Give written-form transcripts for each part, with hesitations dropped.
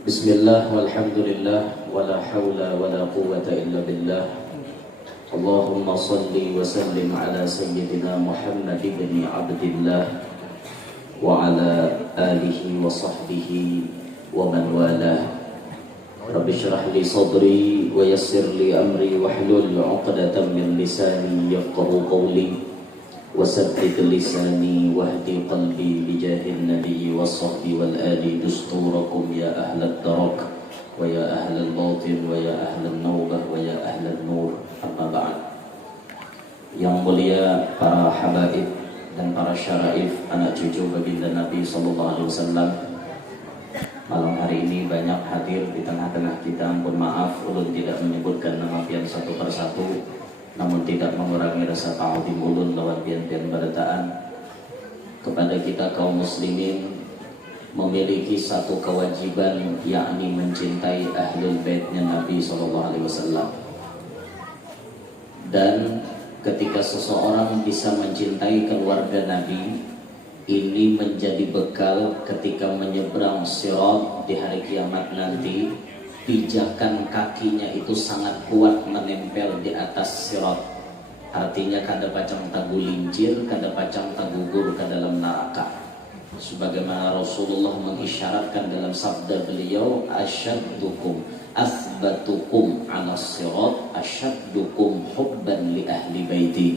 Bismillah walhamdulillah wala hawla wala quwwata illa billah. Allahumma salli wa sallim ala sayyidina Muhammad ibn Abdillah wa ala alihi wa sahbihi wa man walah. Rabbi shrah li sadri wa yassir li amri wahlul 'uqdatam min lisani yafqahu qawli وسدد لساني واهدي قلبي بجاه النبي والصحب والآل دستوركم يا أهل الدرك ويا أهل الباطن ويا أهل النوبة ويا أهل النور أما بعد. Yang mulia para habaib dan para syaraif, anak cucu baginda Nabi SAW, malam hari ini banyak hadir di tengah-tengah kita. Ampun maaf ulun tidak menyebutkan nama pian satu persatu, namun tidak mengurangi rasa ta'zim ulun lawan pian-pian barataan. Kepada kita kaum muslimin memiliki satu kewajiban, yakni mencintai ahlul baitnya Nabi SAW. Dan ketika seseorang bisa mencintai keluarga Nabi, ini menjadi bekal ketika menyeberang sirat di hari kiamat nanti. Pijakan kakinya itu sangat kuat menempel di atas sirat. Artinya kada pacang tagu lincir, kada pacang tagugur ke dalam neraka. Sebagaimana Rasulullah mengisyaratkan dalam sabda beliau, asyaddukum asbatukum ala sirat asyaddukum hubban li ahli baiti.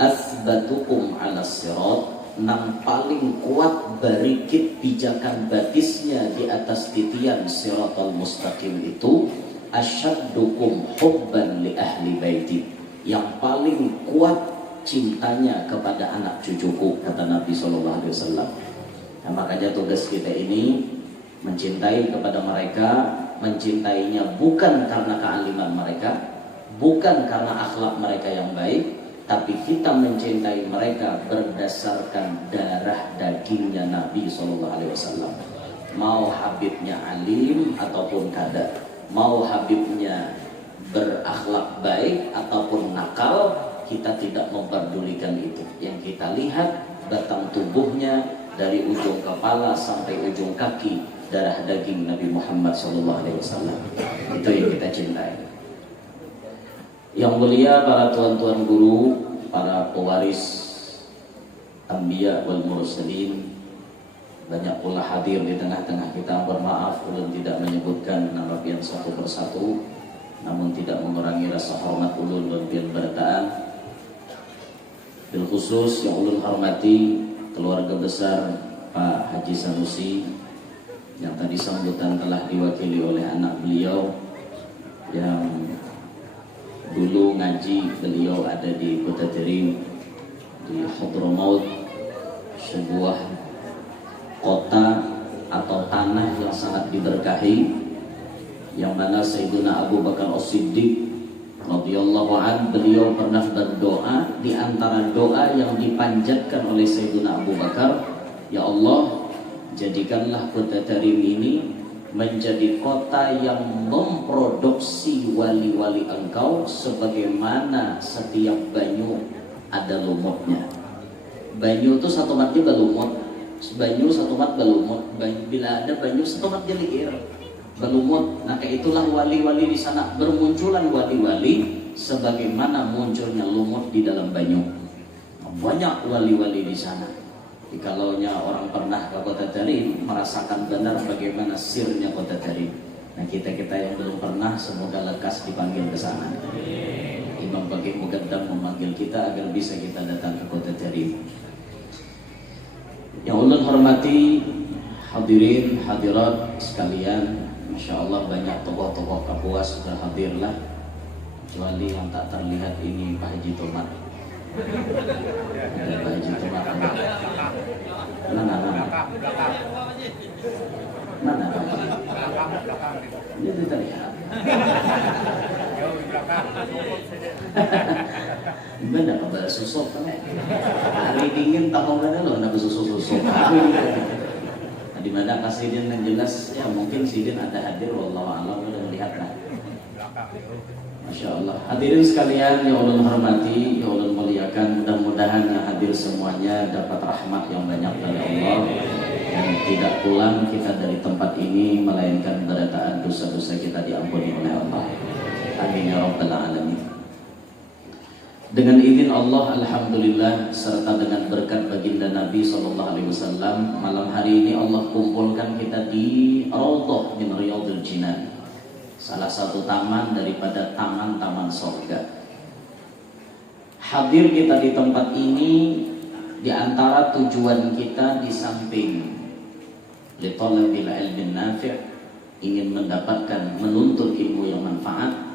Asbatukum ala sirat, nang paling kuat barikit pijakan batisnya di atas titian siratal mustaqim itu asyaddukum hubban li ahli baiti, yang paling kuat cintanya kepada anak cucuku, kata Nabi SAW. Nah, makanya tugas kita ini mencintai kepada mereka, mencintainya bukan karena kealiman mereka, bukan karena akhlak mereka yang baik, tapi kita mencintai mereka berdasarkan darah dagingnya Nabi SAW. Mau habibnya alim ataupun kada, mau habibnya berakhlak baik ataupun nakal, kita tidak memperdulikan itu. Yang kita lihat batang tubuhnya dari ujung kepala sampai ujung kaki, darah daging Nabi Muhammad SAW. Itu yang kita cintai. Yang mulia para tuan-tuan guru, para pewaris Anbiya wal Mursalin, banyak pula hadir di tengah-tengah kita. Bermaaf ulun tidak menyebutkan nama pian satu persatu, namun tidak mengurangi rasa hormat ulun dan pian berataan. Bil khusus yang ulun hormati keluarga besar Pak Haji Sanusi, yang tadi sambutan telah diwakili oleh anak beliau yang dulu ngaji beliau ada di Kota Terim, di Hadramaut, sebuah kota atau tanah yang sangat diberkahi, yang mana Sayyidina Abu Bakar As-Siddiq radhiyallahu an, beliau pernah berdoa. Di antara doa yang dipanjatkan oleh Sayyidina Abu Bakar, ya Allah, jadikanlah Kota Terim ini menjadi kota yang memproduksi wali-wali engkau, sebagaimana setiap banyu ada lumutnya. Banyu itu satu matnya balumut, banyu satu mat balumut. Bila ada banyu satu mat jelir balumut. Nah, kayak itulah wali-wali di sana. Bermunculan wali-wali sebagaimana munculnya lumut di dalam banyu. Banyak wali-wali di sana. Kalaunya orang pernah ke Kota Terim, merasakan benar bagaimana sirnya Kota Terim. Nah, kita-kita yang belum pernah, semoga lekas dipanggil ke sana. Imam Baqi Muqaddam memanggil kita agar bisa kita datang ke Kota Terim. Yang ulun hormati hadirin hadirat sekalian, Masya Allah banyak tokoh-tokoh Kapuas sudah hadirlah, kecuali yang tak terlihat ini Pak Haji Tomat. Ada Pak Haji Tomat. Mana Pak Haji? Ini tidak lihat. Gimana kabar susuk kan? Hari dingin tak mau ada loh, nak susuk-susuk. Di mana Pak Sidin yang jelas ya, mungkin Sidin ada hadir, wallahu a'lam, udah melihatlah. Masya Allah. Hadirin sekalian yang ulun hormati, yang ulun muliakan, mudah-mudahan yang hadir semuanya dapat rahmat yang banyak dari Allah, dan tidak pulang kita dari tempat ini Dengan izin Allah, alhamdulillah, serta dengan berkat baginda Nabi SAW, malam hari ini Allah kumpulkan kita di Raudhah min Riyadhil Jinan, salah satu taman daripada taman-taman surga. Hadir kita di tempat ini di antara tujuan kita, di samping li talabil ilmin nafi', ingin mendapatkan, menuntut ilmu yang manfaat,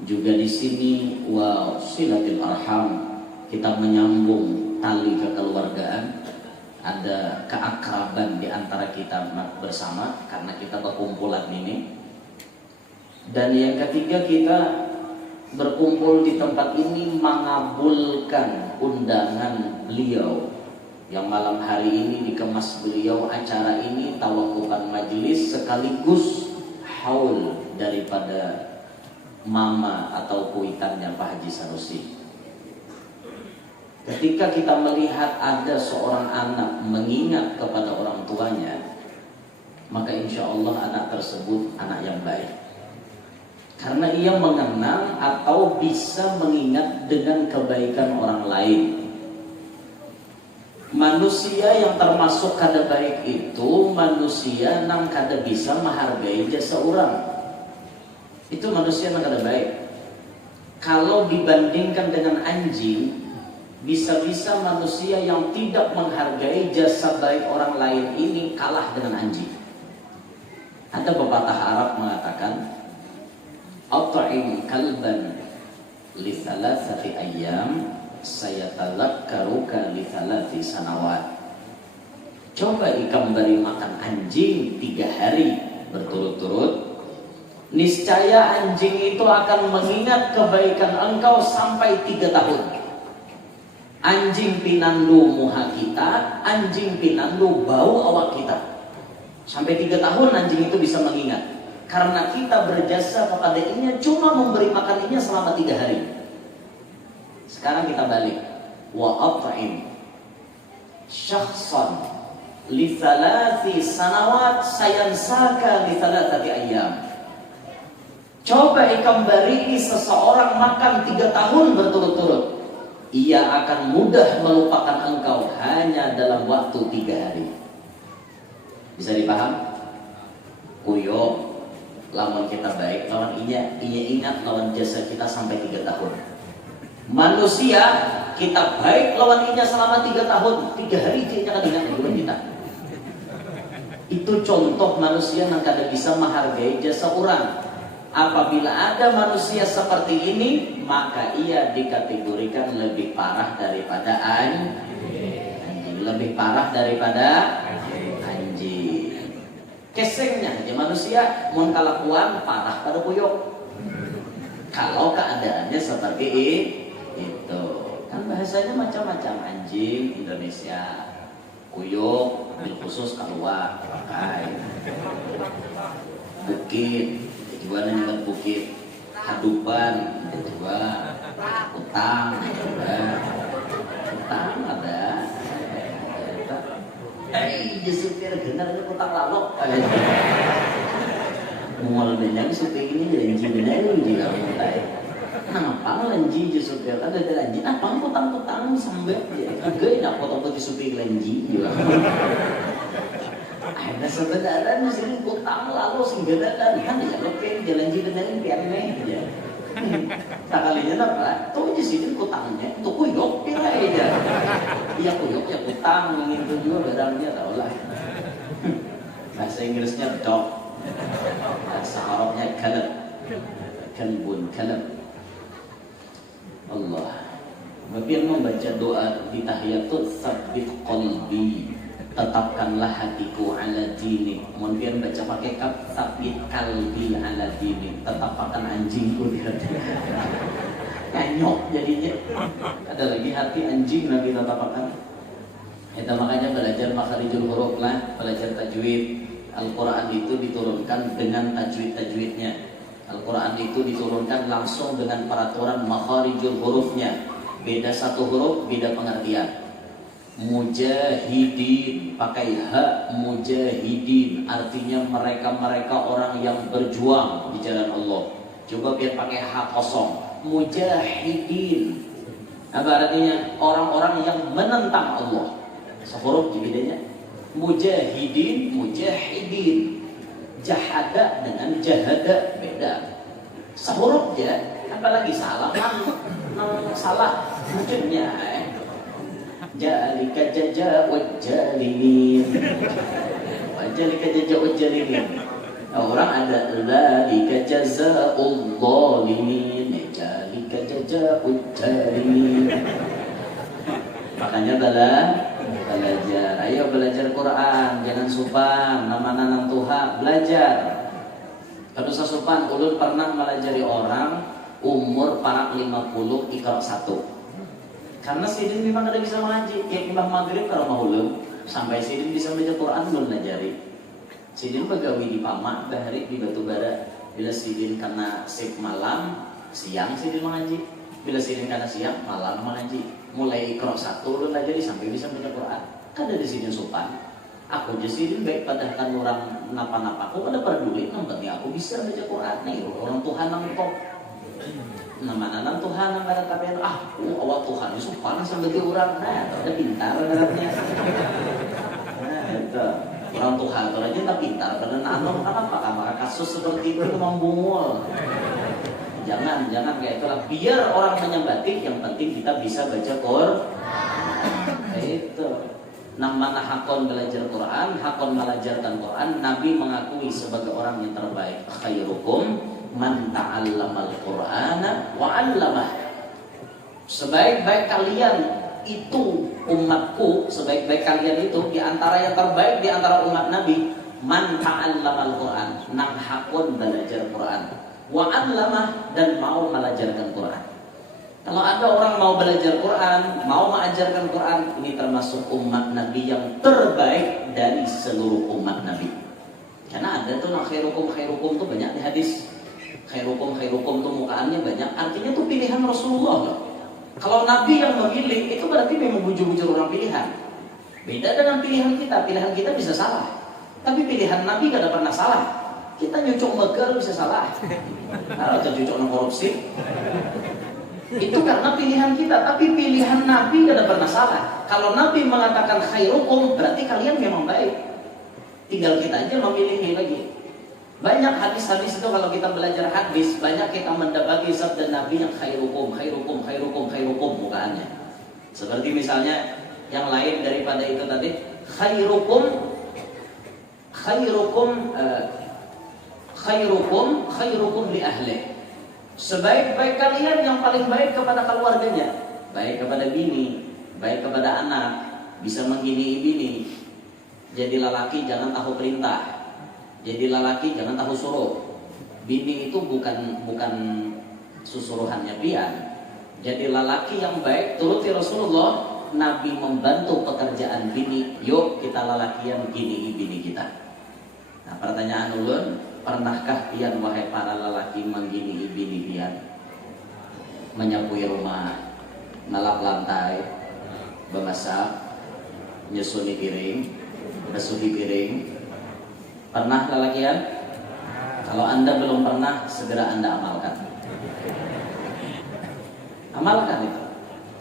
juga di sini wa silatul arham, kita menyambung tali kekeluargaan, ada keakraban di antara kita bersama karena kita berkumpulan ini. Dan yang ketiga, kita berkumpul di tempat ini mengabulkan undangan beliau yang malam hari ini dikemas beliau acara ini tawakupan majelis sekaligus haul daripada mama atau kuitannya Pak Haji Sanusi. Ketika kita melihat ada seorang anak mengingat kepada orang tuanya, maka insya Allah anak tersebut anak yang baik, karena ia mengenang atau bisa mengingat dengan kebaikan orang lain. Manusia yang termasuk kada baik itu manusia yang kada bisa menghargai jasa orang. Itu manusia yang kada baik. Kalau dibandingkan dengan anjing, bisa-bisa manusia yang tidak menghargai jasa baik orang lain ini kalah dengan anjing. Ada pepatah Arab mengatakan, at'im kalban li thalathati ayyam sayatalakkaruka li thalathi sanawat. Coba ikam beri makan anjing 3 hari berturut-turut, niscaya anjing itu akan mengingat kebaikan engkau sampai 3 tahun. Anjing pinandu muha kita, anjing pinandu bau awak kita. Sampai 3 tahun anjing itu bisa mengingat, karena kita berjasa kepada inya, cuma memberi makan inya selama 3 hari. Sekarang kita balik, wa at'im syakhsan li thalathi sanawat sayansaka li thalathati ayyam. Coba ikam beri seseorang makan 3 tahun berturut-turut, ia akan mudah melupakan engkau hanya dalam waktu 3 hari. Bisa dipaham? Kuyo, lawan kita baik, lawan inya ingat lawan jasa kita sampai 3 tahun. Manusia kita baik lawan inya selama 3 tahun, 3 hari dia akan ingat dengan kita. Itu contoh manusia yang kada bisa menghargai jasa orang. Apabila ada manusia seperti ini, maka ia dikategorikan lebih parah daripada anjing, lebih parah daripada anjing. Kesengnya aja manusia mun kalakuan parah pada kuyok. Kalau keadaannya seperti itu, kan bahasanya macam-macam. Anjing Indonesia, kuyok bil khusus keluar, pakai bukit juga nyengat bukit, hadupan juga, utang ada. Supir genar ini utang lalok. Mual dengan supir ini janji benar janji kami mulai. Kenapa lanji supir ada lanji? Apa utang sambil gede nak foto-foto supir lanji juga. Ada sebenarnya di sini utang lalu singgadan kan ya lebih jalan benerin piannya aja. Sekalinya apa? Tuh di sini utangnya, tuh kuyok kita aja. Iya kuyok ya utang, itu juga barangnya tau lah. Bahasa Inggrisnya dog, bahasa Arabnya kalab, kalbun kalab. Allah. Bapak membaca doa di tahiyatul sabbit qalbi, tetapkanlah hatiku ala dini. Kemudian baca pakai kaf, sabbit qalbi ala dini, tetapkan anjingku di hati. Nyanyok jadinya. Ada lagi hati anjing lagi tetapkan. Itu makanya belajar makharijul huruf lah, belajar tajwid. Al-Quran itu diturunkan dengan tajwid-tajwidnya. Al-Quran itu diturunkan langsung dengan peraturan makharijul hurufnya. Beda satu huruf, beda pengertian. Mujahidin pakai ha, mujahidin artinya mereka-mereka orang yang berjuang di jalan Allah. Coba biar pakai ha kosong, mujahidin Apa artinya? Orang-orang yang menentang Allah. Sehuruf bedanya. Mujahidin, mujahidin. Jahada dengan jahada beda. Sehuruf ya, apalagi salah salah wujudnya. Jalika jaja wajalimin. Jalika jaja wajalimin. Orang ada lalika jazaa'ul zalimin. Jalika jazaa'ul zalimin. Makanya belajar. Ayo belajar Quran, jangan supan nama-nama Tuhan, belajar. Kalau sasupan ulun pernah melajari orang umur parak 50 ikrar 1. Karena sidin memang ada bisa mengaji, kayak Imam Maghrib kalau mau ulun sampai sidin bisa baca Quran belum belajar. Sidin pegawai di Pamak, bahari di Batubara. Bila sidin karena shift malam, siang sidin mengaji. Bila sidin karena siang, malam mengaji. Mulai ikrar 1 ulun belajar sampai bisa baca Quran. Kan ada di sidin sopan. Aku aja sidin baik padahkan orang napa-napa. Aku kada peduli, nampaknya aku bisa baca Quran. Nih orang Tuhan nang top. Nama-nama Tuhan nang kada tapi awak Tuhan itu sopan sampai ke orang. Nah, ada pintar katanya. Nah, itu. Orang Tuhan itu aja tak pintar karena apa kasus seperti itu membungul. Jangan kayak itulah. Biar orang menyembati, yang penting kita bisa baca Quran. Itu. Namanya hakon belajar Quran, hakon mengajarkan Quran. Nabi mengakui sebagai orang yang terbaik. Khairukum man ta'allamal Qur'ana wa 'allamah. Sebaik-baik kalian itu umatku, sebaik-baik kalian itu di antara yang terbaik di antara umat Nabi, man ta'allamal Qur'an, nang hakun belajar Quran, wa 'allamah, dan mau mengajarkan Quran. Kalau ada orang mau belajar Quran, mau mengajarkan Quran, ini termasuk umat Nabi yang terbaik dari seluruh umat Nabi. Karena ada tuh khairukum tuh banyak di hadis. Khairukum tuh mukaannya banyak, artinya tuh pilihan Rasulullah loh. Kalau Nabi yang memilih, itu berarti memang bujur-bujur orang pilihan. Beda dengan pilihan kita bisa salah. Tapi pilihan Nabi gak ada pernah salah. Kita nyucuk megal bisa salah. Kalau kita nyucuk korupsi, itu karena pilihan kita. Tapi pilihan Nabi gak ada pernah salah. Kalau Nabi mengatakan khairukum, berarti kalian memang baik. Tinggal kita aja memilihnya lagi. Banyak hadis-hadis itu kalau kita belajar hadis, banyak kita mendapati sabda Nabi yang khairukum bukannya. Seperti misalnya yang lain daripada itu tadi, khairukum li ahli. Sebaik-baik kalian yang paling baik kepada keluarganya, baik kepada bini, baik kepada anak, bisa menggini bini. Jadi lelaki jangan tahu perintah. Jadi lelaki jangan tahu suruh. Bini itu bukan susuruhannya pian. Jadi lelaki yang baik turuti Rasulullah. Nabi membantu pekerjaan bini. Yuk kita lelakian gini bini kita. Nah pertanyaan ulun, pernahkah pian wahai para lelaki menggini bini pian? Menyapui rumah, ngelap lantai, memasak, nyusuni piring, besuhi piring. Pernah lelakian? Kalau Anda belum pernah, segera Anda amalkan. Amalkan itu.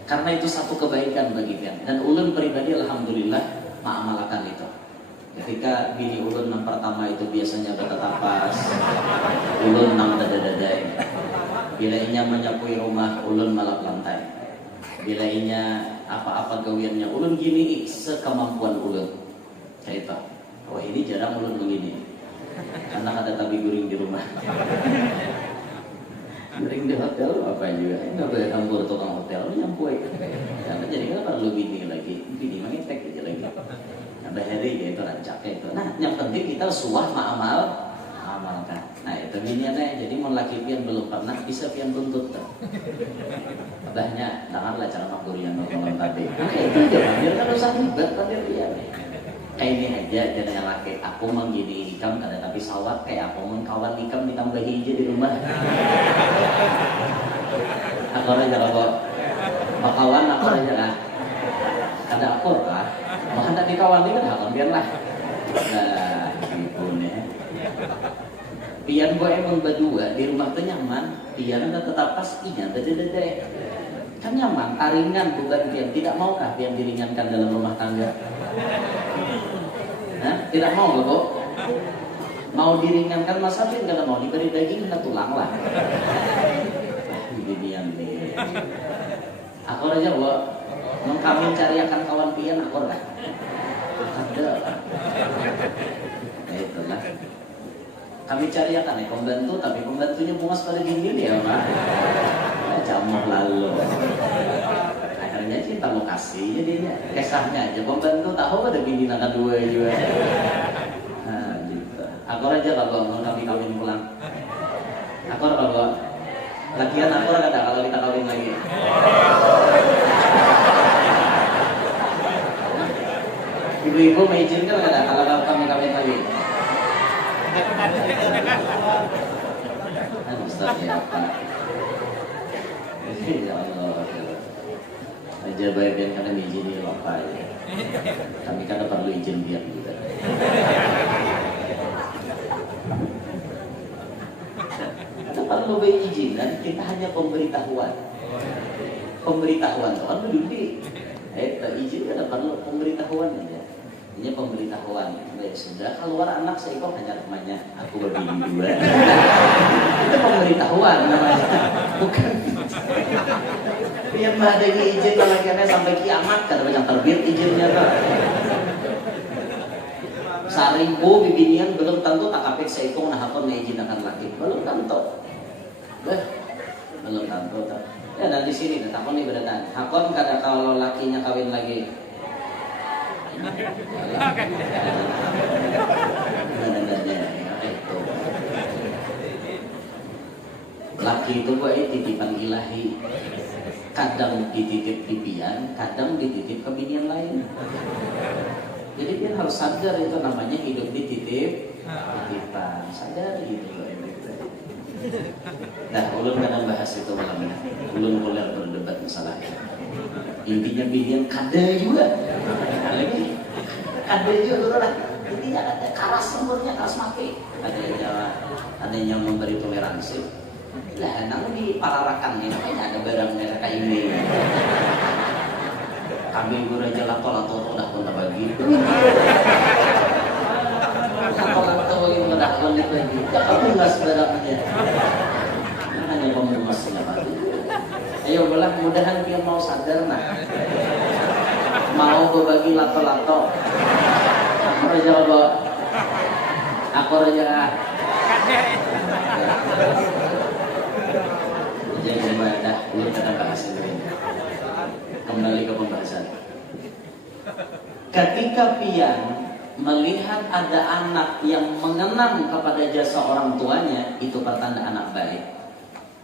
Karena itu satu kebaikan bagi kalian. Dan ulun pribadi alhamdulillah mengamalkan itu. Ketika bini ulun yang pertama itu biasanya bertetapas, ulun nang dada-dadai. Bila inya menyapui rumah, ulun malap lantai. Bila inya apa-apa gawiannya, ulun gini sekemampuan ulun. Kayak itu. Oh ini jarang ulun begini, karena ada tabi guring di rumah. Guring di hotel apa juga? Nggak boleh campur tukang hotel, lu nyampui. Karena jadi kan perlu bini lagi, bini mengetek aja lagi. Ada hari itu rancak itu. Nah yang penting kita suah amalkan. Nah itu biniannya. Jadi mau laki pian belum pernah bisa pian tuntut. Abahnya, dengarlah cara makburian nonton tadi. Nah itu aja, biar kan usah ribet tadi pian. Kayak ini aja jangan laki aku menggini ikam kada tapi sawat kayak aku kawan ikam ditambahi aja di rumah. Aku aja kok bakawan aku aja lah. Ada aku lah. Makan tadi kawan ini kan biarlah. Nah, gitu nih. Pian gue emang berdua di rumah tuh nyaman. Pian ada tetap pastinya dede. Kan nyaman, ringan beban pian. Tidak maukah pian diringankan dalam rumah tangga? Hah? Tidak mau Bapak? Mau diringankan Mas Afin kalau mau diberi daging kena tulang lah. Ini yang nih. Aku aja Bapak, kami cari akan kawan pian aku lah. Ada. Ya itulah. Kami cari akan pembantu, tapi pembantunya bungas pada gini ya Pak. Jamuh lalu. Akhirnya cinta lokasi jadinya. Kesahnya aja pembantu tahu ada bini anak dua juga. Nah, gitu. Akor aja kalau kami kawin pulang. Akor kalau lagian akor ada kalau kita kawin lagi. Ibu-ibu mengizinkan ada kalau kami kawin lagi. Ustaz ya Pak. Ya Allah, aja baik karena izin ya Bapak ya. Kami kan perlu izin dia juga. Kita perlu izin dan kita hanya pemberitahuan. Pemberitahuan kan dulu izin kan perlu pemberitahuan aja. Ini pemberitahuan. Baik sudah keluar anak seekor hanya namanya aku berbini dua. Itu pemberitahuan namanya. Bukan. Yang ada izin lagi sampai kiamat karena banyak terbit izinnya kan. Saribu bibinian belum tentu tak kapit seikung nah apa izin akan laki belum tentu. Belum tentu. Ya dan di sini takon nih berdatang. Hakon kada kalau lakinya kawin lagi. Laki itu buat titipan ilahi. Kadang dititip pipian, kadang dititip ke binian lain. Jadi dia harus sadar itu namanya hidup dititip titipan. Sadar gitu loh. Nah, ulun kadang bahas itu malam ini. Ulun boleh berdebat masalah itu. Intinya binian kada juga. Lagi kada juga lah. Intinya ada keras umurnya keras mati. Ada yang memberi toleransi. Lah, nang di pararakan nih namanya ada barang mereka ini. Kami gue raja lato udah pun bagi. Lato bagi udah pun bagi. Ya kamu nggak sebarangnya. Hanya pemumasnya bagi. Ayo belah mudahan dia mau sadar nah. Mau berbagi lato. Aku raja bawa. Aku raja. Jadi ibadah, belum kita bahas ini. Kembali ke pembahasan. Ketika pian melihat ada anak yang mengenang kepada jasa orang tuanya, itu pertanda anak baik.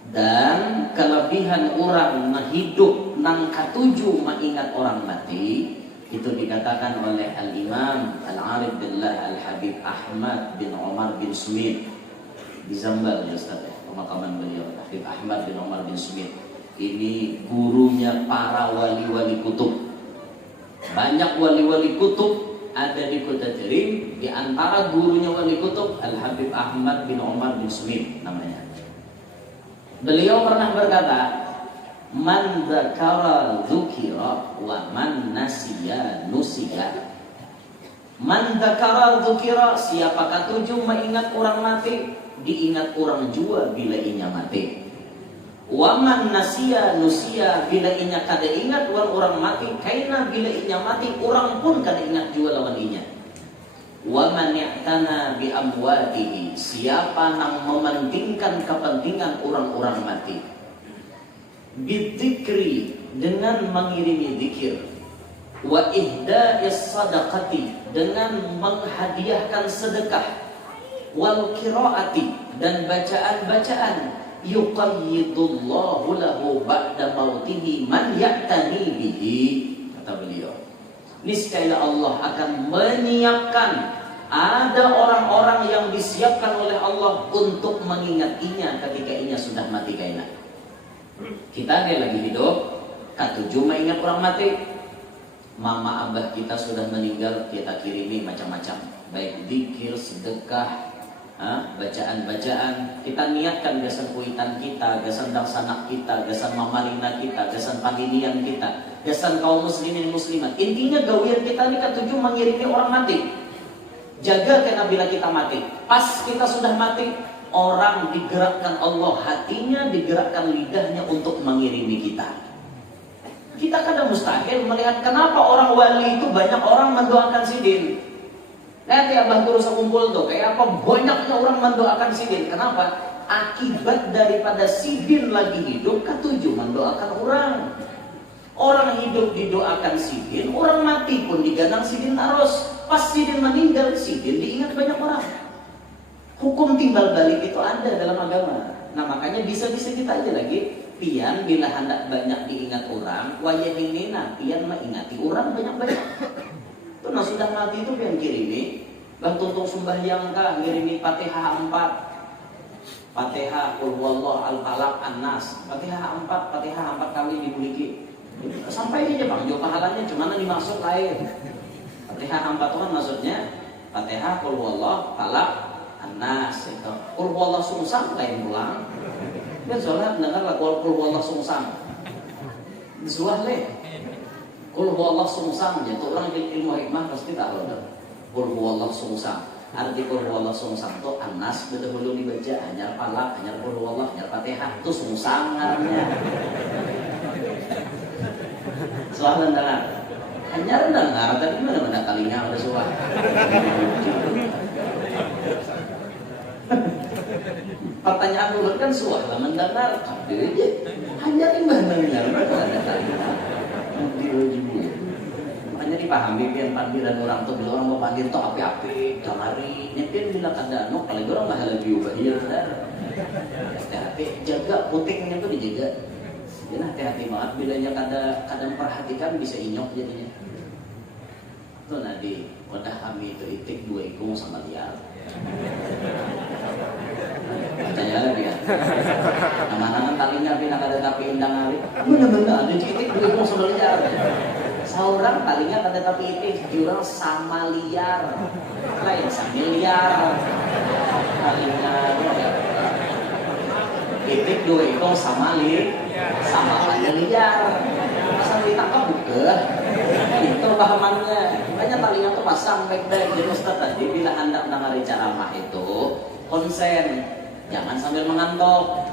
Dan kelebihan orang hidup nang katuju mengingat orang mati, itu dikatakan oleh Al-Imam Al-Arif Billah Al-Habib Ahmad bin Omar bin Smith di Zambal ya Ustaz ya. Pemakaman beliau Habib Ahmad bin Omar bin Smith ini gurunya para wali-wali kutub. Banyak wali-wali kutub ada di Kota Jerim. Di antara gurunya wali kutub Al Habib Ahmad bin Omar bin Smith namanya. Beliau pernah berkata, man dzakara dzukira wa man nasiya nusiya. Man dzakara dzukira, siapa katuju mengingat orang mati, diingat orang jua bila inya mati. Waman nasiya nusia, bila inya kada ingat orang mati, kaina bila inya mati orang pun kada ingat jua lawan inya. Waman ya'tana bi amwatihi, siapa nang mementingkan kepentingan orang-orang mati. Bidzikri, dengan mengirimi zikir. Wa ihda'is sadaqati, dengan menghadiahkan sedekah. Wal qiraati, dan bacaan-bacaan. Yuqayyidullahu lahu ba'da mautihi man ya'tani bihi, kata beliau. Niscaya Allah akan menyiapkan, ada orang-orang yang disiapkan oleh Allah untuk mengingat inya ketika inya sudah mati kaina. Kita ini lagi hidup, katuju mengingat orang mati. Mama abah kita sudah meninggal, kita kirimi macam-macam, baik zikir, sedekah, bacaan-bacaan. Kita niatkan gasan kuitan kita, gasan daksanak kita, gasan mamalina kita, gasan paginian kita, gasan kaum muslimin muslimat. Intinya gawian kita ini ketujuh mengirimi orang mati. Jaga karena bila kita mati, pas kita sudah mati, orang digerakkan Allah hatinya, digerakkan lidahnya untuk mengirimi kita. Kita kadang mustahil melihat kenapa orang wali itu banyak orang mendoakan sidin. Nanti abah guru sekumpul tuh, kayak apa banyaknya orang mendoakan sidin. Kenapa? Akibat daripada sidin lagi hidup, ketujuh mendoakan orang. Orang hidup didoakan sidin, orang mati pun digadang sidin terus. Pas sidin meninggal, sidin diingat banyak orang. Hukum timbal balik itu ada dalam agama. Nah makanya bisa-bisa kita aja lagi. Pian bila hendak banyak diingat orang, wajah ini pian mengingati orang banyak-banyak. Itu nah sudah mati itu pian kirimi, bang tuntung sembahyang kah, ngirimi Fatihah 4, Fatihah Qul Huwallahu Al-Falaq An-Nas, Fatihah 4 kali dibuliki. Sampai aja bang, jo pahalanya cuman dimaksud lain. Fatihah 4 itu kan maksudnya Fatihah Qul Huwallahu Falaq An-Nas itu. Qul Huwallahu sungsang lain pulang. Dan sholat dengarlah Qul Huwallahu sungsang. Disuah le. Qul Huwallahu sungsang, jatuh orang ilmu hikmah pasti tahu dah. Qul Huwallahu sungsang. Arti Qul Huwallahu sungsang itu An-Nas betul-betul dibaca, hanya Falaq, hanya Qul Huwallahu, hanya Fatihah itu sungsang artinya. Suah dengar. Hanya dengar, tapi mana kalinya udah suah. Pertanyaan dulu kan suara mendengar, tapi hanya imbah mendengar, ada kalimat. Makanya dipahami pian pandiran orang tuh, bila orang mau pandir tuh api-api, kamari, nyepian bila kada no, kalau orang mah lagi ubah iya benar. Hati-hati, jaga putingnya tuh dijaga. Jadi hati-hati banget, bilanya kada memperhatikan bisa inyok jadinya. Tuh nadi, wadah kami itu itik 2 ikung sama liar. Percaya lagi ya. Nama-nama talinya pindah kada tapi indang hari. Benar-benar ada citik 2 ikung sama liar. Seorang talinya kada tapi itik, jurang sama liar. Lain sama liar. Talinya itik 2 ikung sama liar. Pasang ditangkap bukan? Itu pahamannya. Makanya talinya tuh pasang baik-baik. Jadi Ustaz tadi bila Anda mendengar ceramah itu konsen, jangan sambil mengantuk.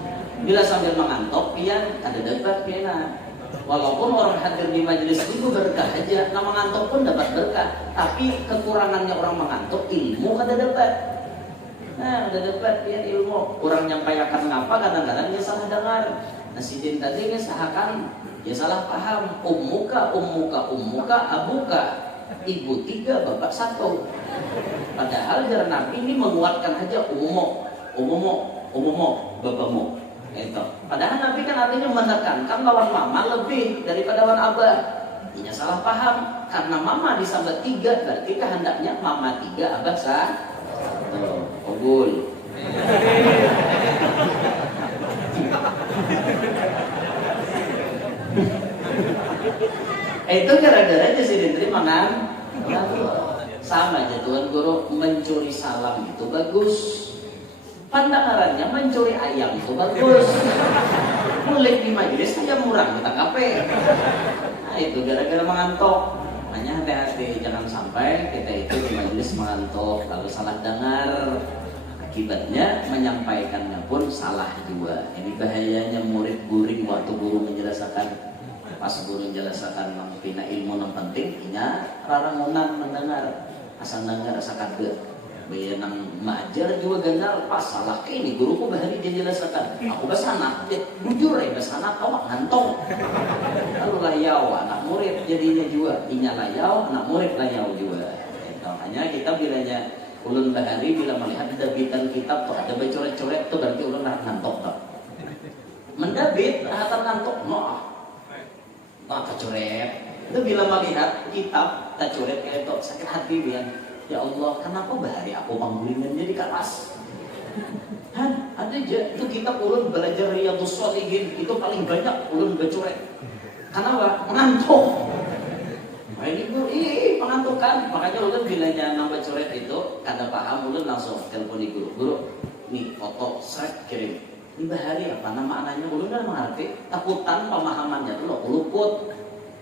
Bila sambil mengantuk, pian ada debat pian. Walaupun orang hadir di majelis itu berkah aja, nah mengantuk pun dapat berkah. Tapi kekurangannya orang mengantuk, ilmu kada dapat. Nah, ada debat pian ilmu. Orang nyampaikan ngapa kadang-kadang dia salah dengar. Nah, sidin tadi dia sahakan, dia salah paham. Ummuka, abuka. Ibu 3, bapak 1. Padahal jalan Nabi ini menguatkan aja umumo, bapakmu. Itu. Padahal Nabi kan artinya menekankan lawan mama lebih daripada lawan abah. Ini salah paham. Karena mama disambut 3, berarti kehendaknya mama 3, abah 1. Ogul. Itu gara-gara aja sih diterima kan? Sama aja Tuhan Guru mencuri salam itu bagus. Pandangannya mencuri ayam itu bagus. Mulai di majelis ayam murah kita kape. Nah itu gara-gara mengantuk. Makanya hati-hati jangan sampai kita itu di majelis mengantuk lalu salah dengar. Akibatnya menyampaikannya pun salah juga. Ini bahayanya murid guring waktu guru menjelaskan. Pas guru menjelaskan pina ilmu yang penting, inya rarangunan mendengar, asal dengar asa kagak. Bayan nang majar juga ganal pas salah ini guruku bahari dia jelaskan. Aku basana, jujur ya basana kau ngantong. Lalu layau anak murid jadinya juga, inya layau anak murid layau juga. Makanya kita bilanya ulun bahari bila melihat dabitan kitab tuh ada coret-coret tuh berarti ulun ngantok tuh. Mendabit hatar ngantok noh. Tacoret itu bila melihat kitab tacoret kayak itu sakit hati biar ya Allah kenapa bahari aku manggulingan jadi keras. Ada aja itu kitab ulun belajar Riyadhus Shalihin itu paling banyak ulun bacoret. Kenapa? Mengantuk. Nah, ini guru, pengantukan. Makanya ulun bilanya nambah coret itu, kada paham ulun langsung telepon di guru. Guru, nih foto seret kirim. Ini bahari apa nama anaknya? Ulun kan mengerti. Takutan pemahamannya tuh lo luput.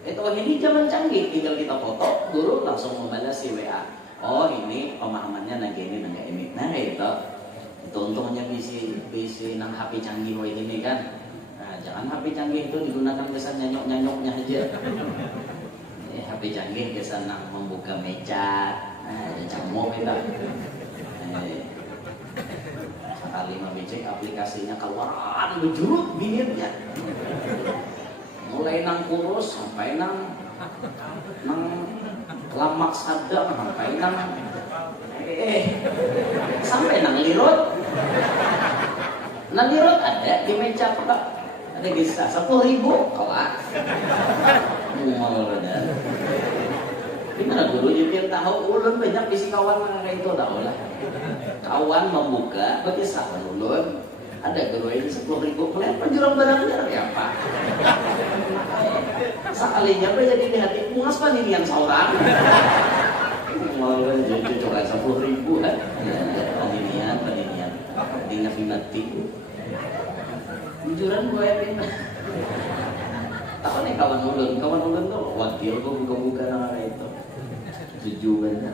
Itu ini zaman canggih, tinggal kita foto, guru langsung membalas si WA. Oh ini pemahamannya naga ini. Nah itu untungnya bisa nang HP canggih ini kan. Nah, jangan HP canggih itu digunakan kesan nyanyoknya aja. HP canggih kesan nang membuka meja, camuk kita. Sekali ngecek aplikasinya keluaran bejurut binirnya. Mulai nang kurus sampai nang lamak sadam sampai nang sampai nang lirut. Nang lirut ada di meja apa? Ada bisa 10.000 kelak. Gimana guru jadi tahu ulun banyak bisi kawan kayak itu tahu lah. Kawan membuka bagi sahabat ulun ada guru ini 10.000 kalian penjualan barangnya ya pak. Sekalinya jadi di hati muas pan ini yang seorang. Mau jadi coba 10.000 kan? Pendinian dengan mati. Penjualan gue ini. Tahu nih kawan ulun tuh wakil gue buka-buka nama itu. Tujuannya.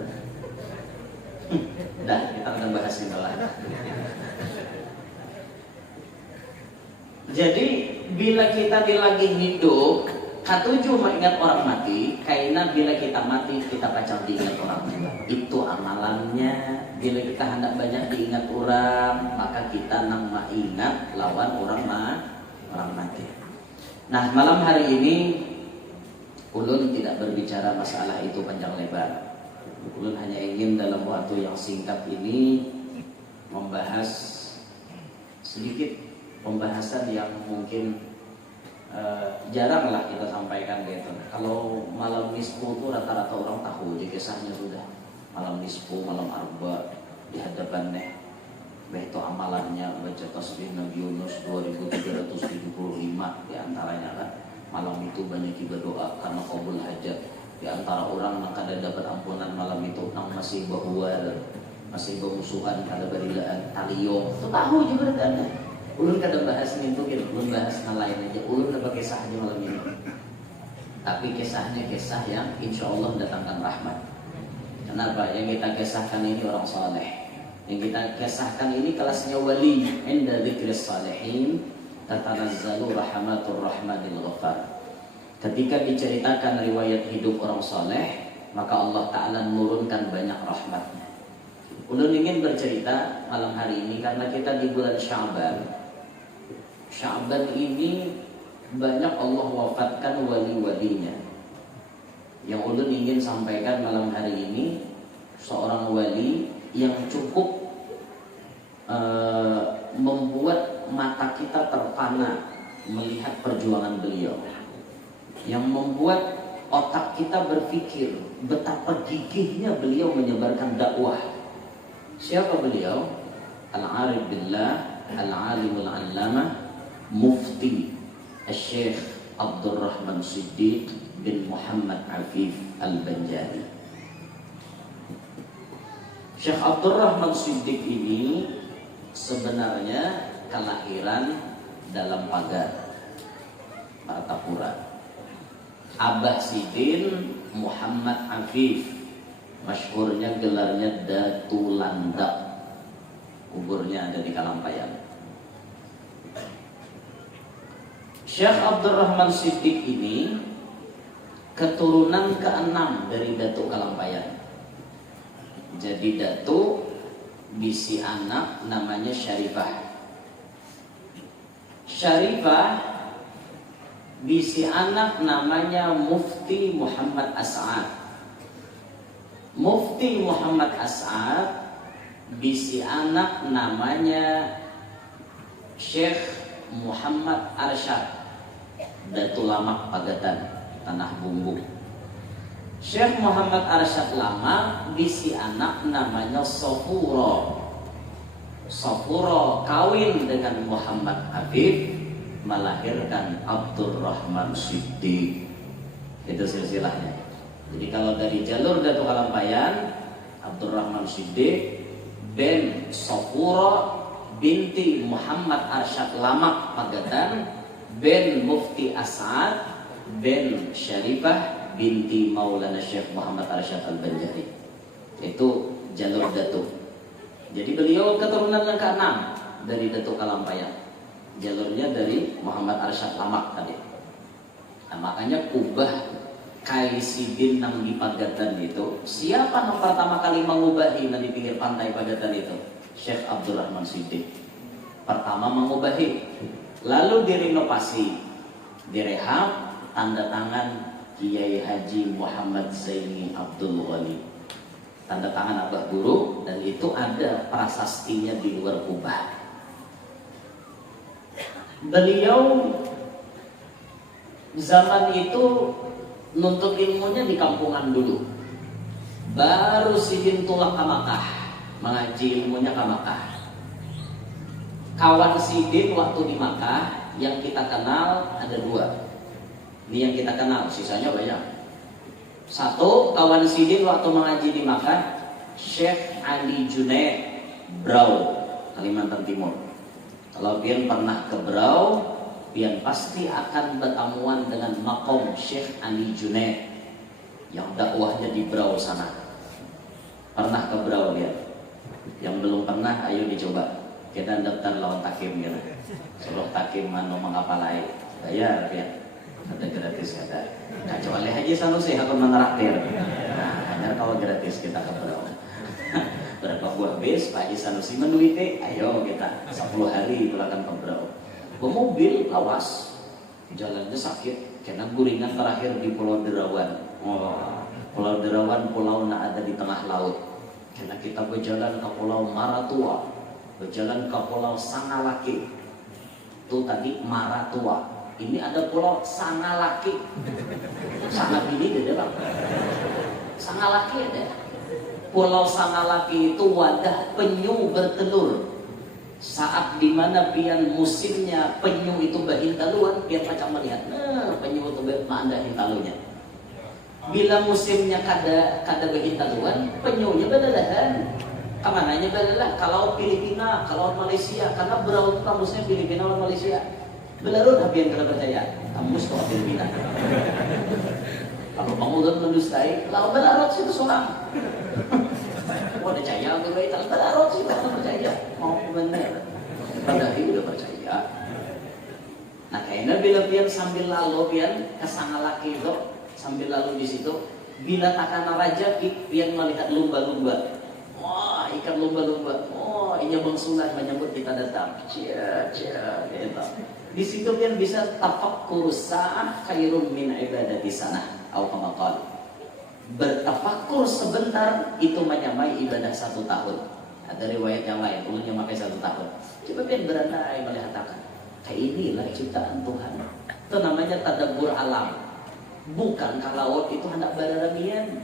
Dah kita akan bahas ini lah. Jadi bila kita lagi hidup, katujuh mengingat orang mati, karena bila kita mati kita pacang diingat orang. Itu amalannya. Bila kita hendak banyak diingat orang, maka kita nang ingat lawan orang mati. Nah malam hari ini ulun tidak berbicara masalah itu panjang lebar. Ulun hanya ingin dalam waktu yang singkat ini membahas sedikit pembahasan yang mungkin jaranglah kita sampaikan gitu. Kalau malam nisfu itu rata-rata orang tahu di kisahnya sudah. Malam nisfu, malam arba di hadapannya. Itu amalannya baca tasbih Nabi Yunus 2375 di antaranya kan. Malam itu banyak juga doa karena qabul hajat. Di antara orang yang kada dapat ampunan malam itu nang masih bahual, masih bermusuhan kada berilaan taliyong. Itu tahu juga kan. Ulun kada bahas itu gitu, ulun bahas hal lain aja. Ulun dapat kisahnya malam ini. Tapi kisahnya kisah yang insya Allah mendatangkan rahmat. Kenapa? Yang kita kisahkan ini orang saleh. Yang kita kisahkan ini kelasnya wali. Inda dzikris salihin tatanazzalu rahmatur rahmanil ghafar. Ketika diceritakan riwayat hidup orang saleh, maka Allah Ta'ala menurunkan banyak rahmatnya. Ulun ingin bercerita malam hari ini karena kita di bulan Sya'ban. Sya'ban ini banyak Allah wafatkan wali-walinya. Yang ulun ingin sampaikan malam hari ini, seorang wali yang cukup membuat mata kita terpana melihat perjuangan beliau, yang membuat otak kita berpikir betapa gigihnya beliau menyebarkan dakwah. Siapa beliau? Al-Arif Billah, Al-Alimul Allamah, Mufti Syekh Abdurrahman Siddiq bin Muhammad Afif Al-Banjari. Syekh Abdurrahman Siddiq ini sebenarnya kelahiran dalam pagar Martapura. Abah Sidin Muhammad Afif, masyhurnya gelarnya Datu Landak, kuburnya ada di Kalampayan. Syekh Abdurrahman Siddiq ini keturunan ke-6 dari Datu Kalampayan. Jadi Datu bisi anak namanya Syarifah. Syarifah bisi anak namanya Mufti Muhammad As'ad. Mufti Muhammad As'ad bisi anak namanya Syekh Muhammad Arsyad. Datu Lamak Pagatan, Tanah Bumbu. Syekh Muhammad Arsyad Lama bisi anak namanya Sofuro. Sofuro kawin dengan Muhammad Afif, melahirkan Abdurrahman Siddiq. Itu silsilahnya. Jadi kalau dari jalur Datuk Kalampayan, Abdurrahman Siddiq bin Safura binti Muhammad Arsyad Lamak Pagatan bin Mufti As'ad bin Syarifah binti Maulana Syekh Muhammad Arsyad Al-Banjari. Itu jalur Datuk. Jadi beliau keturunan yang ke-6 dari Datuk Kalampayan. Jalurnya dari Muhammad Arsyad Lamak tadi. Nah, makanya kubah Kaisidin nang di Pagatan itu, siapa yang pertama kali mengubahi di pinggir pantai Pagatan itu? Syekh Abdurrahman Siddiq. Pertama mengubahi, lalu direnovasi, direhab, tanda tangan Kiai Haji Muhammad Zaini Abdul Wali, tanda tangan Abah Guru, dan itu ada prasastinya di luar kubah. Beliau zaman itu nuntut ilmunya di kampungan dulu, baru sidin tulak ke Makkah, mengaji ilmunya ke Makkah. Kawan sidin waktu di Makkah yang kita kenal ada 2. Ini yang kita kenal, sisanya banyak. Satu, kawan sidin waktu mengaji di Makkah, Syekh Ali Junaid Brau, Kalimantan Timur. Kalau pian pernah ke Brau, pian pasti akan bertemuan dengan makom Syekh Ali Junaid yang dakwahnya di Brau sana. Pernah ke Brau lihat? Yang belum pernah, ayo dicoba. Kita daftar lawan takim gitu. Suruh takim mano mengapalai, bayar ya. Ada gratis kata. Kecuali Haji Sanusi aku meneraktir. Nah, hanya kalau gratis kita ke Brau. Berapa buah bis Pak Haji Sanusi meneliti, ayo kita 10 hari pulang ke Brau. Mobil lawas, jalannya sakit, karena guringan terakhir di Pulau Derawan. Pulau Derawan pulau nak ada di tengah laut. Karena kita berjalan ke Pulau Maratua, berjalan ke Pulau Sangalaki. Itu tadi Maratua. Ini ada Pulau Sangalaki. Sangat ini ada bang. Sangalaki ada. Pulau Sangalaki itu wadah penyu bertelur. Saat dimana pian musimnya penyu itu berhintaluan, pian macam melihat, penyu itu bermanda hintalunya. Bila musimnya kada berhintaluan, penyunya berlalahan. Kemananya berlalah? Kalau Filipina, kalau Malaysia, karena berlaut kamusnya Filipina dan Malaysia. Belarut pian kada percaya, kamus kok Filipina. Kalau pengudan mendustai, lalu belarut situ seorang. Wah, ada cahaya gue itu belarut sih, tak percaya. Mau bener, padahal udah percaya. Nah, kayaknya bila pian sambil lalu pian kesangalaki itu, sambil lalu di situ, bila takana raja pian melihat lumba-lumba. Wah, ikan lumba-lumba. Oh, ini Bang Sunan menyambut kita datang. Cia, gitu. Di situ pian bisa tafakkur sa'ah khairun min ibadati sanah. Atau kama bertafakur sebentar itu menyamai ibadah 1 tahun. Ada riwayat yang lain, ulunnya pakai 1 tahun. Coba pian berandai melihatkan, kayak inilah ciptaan Tuhan. Itu namanya tadabbur alam. Bukan kalau itu hendak beraramian.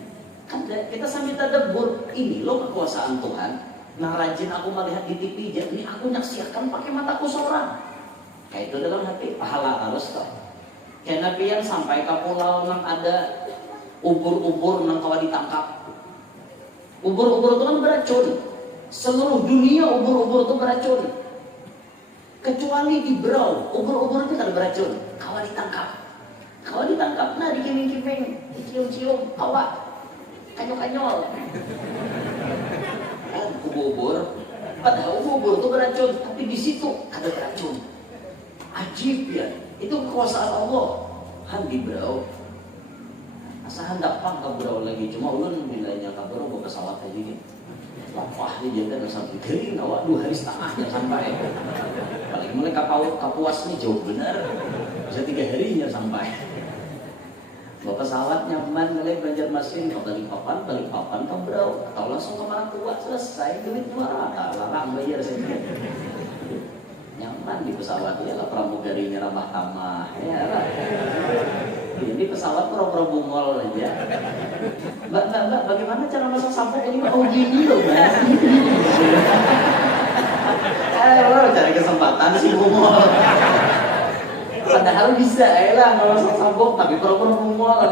Kan kita sambil tadabbur, ini loh kekuasaan Tuhan. Nah, rajin aku melihat di TV, jadi aku nyaksikan pakai mataku seorang. Kayak itu dalam hati, pahala harus toh. Karena pian sampai ke pulau yang ada ubur-ubur nang kawa ditangkap. Ubur-ubur itu kan beracun. Seluruh dunia ubur-ubur itu beracun. Kecuali di Brau, ubur-ubur itu tidak beracun. Kawa ditangkap. Kawa ditangkap, nah dikiming-kiming, dicium-cium, kawa kanyol-kanyol. Ubur-ubur, padahal ubur-ubur itu beracun, tapi di situ ada beracun. Ajib ya, itu kekuasaan Allah. Han di Brau. Asa hendak pang ke Brau lagi, cuma ulun bilanya ke Brau bawa pesawat aja gitu. Wah, ini jaga sampai kering, awak 2 hari setengahnya sampai. Paling mulai Kapuas ini jauh benar, bisa 3 harinya sampai. Bawa pesawat nyaman, mulai Banjarmasin, balik papan ke Brau, atau langsung ke Maratua, selesai, duit 200, larang bayar sedikit. Nyaman di pesawat, ya lah pramugarinya ramah tamah, ya lah. Jadi pesawat pura-pura bungol aja. Mbak, bagaimana cara masak sampo ini? Oh gini loh, Mbak. Cari kesempatan sih bungol. Padahal bisa, lah masak sampo tapi pura-pura bungol.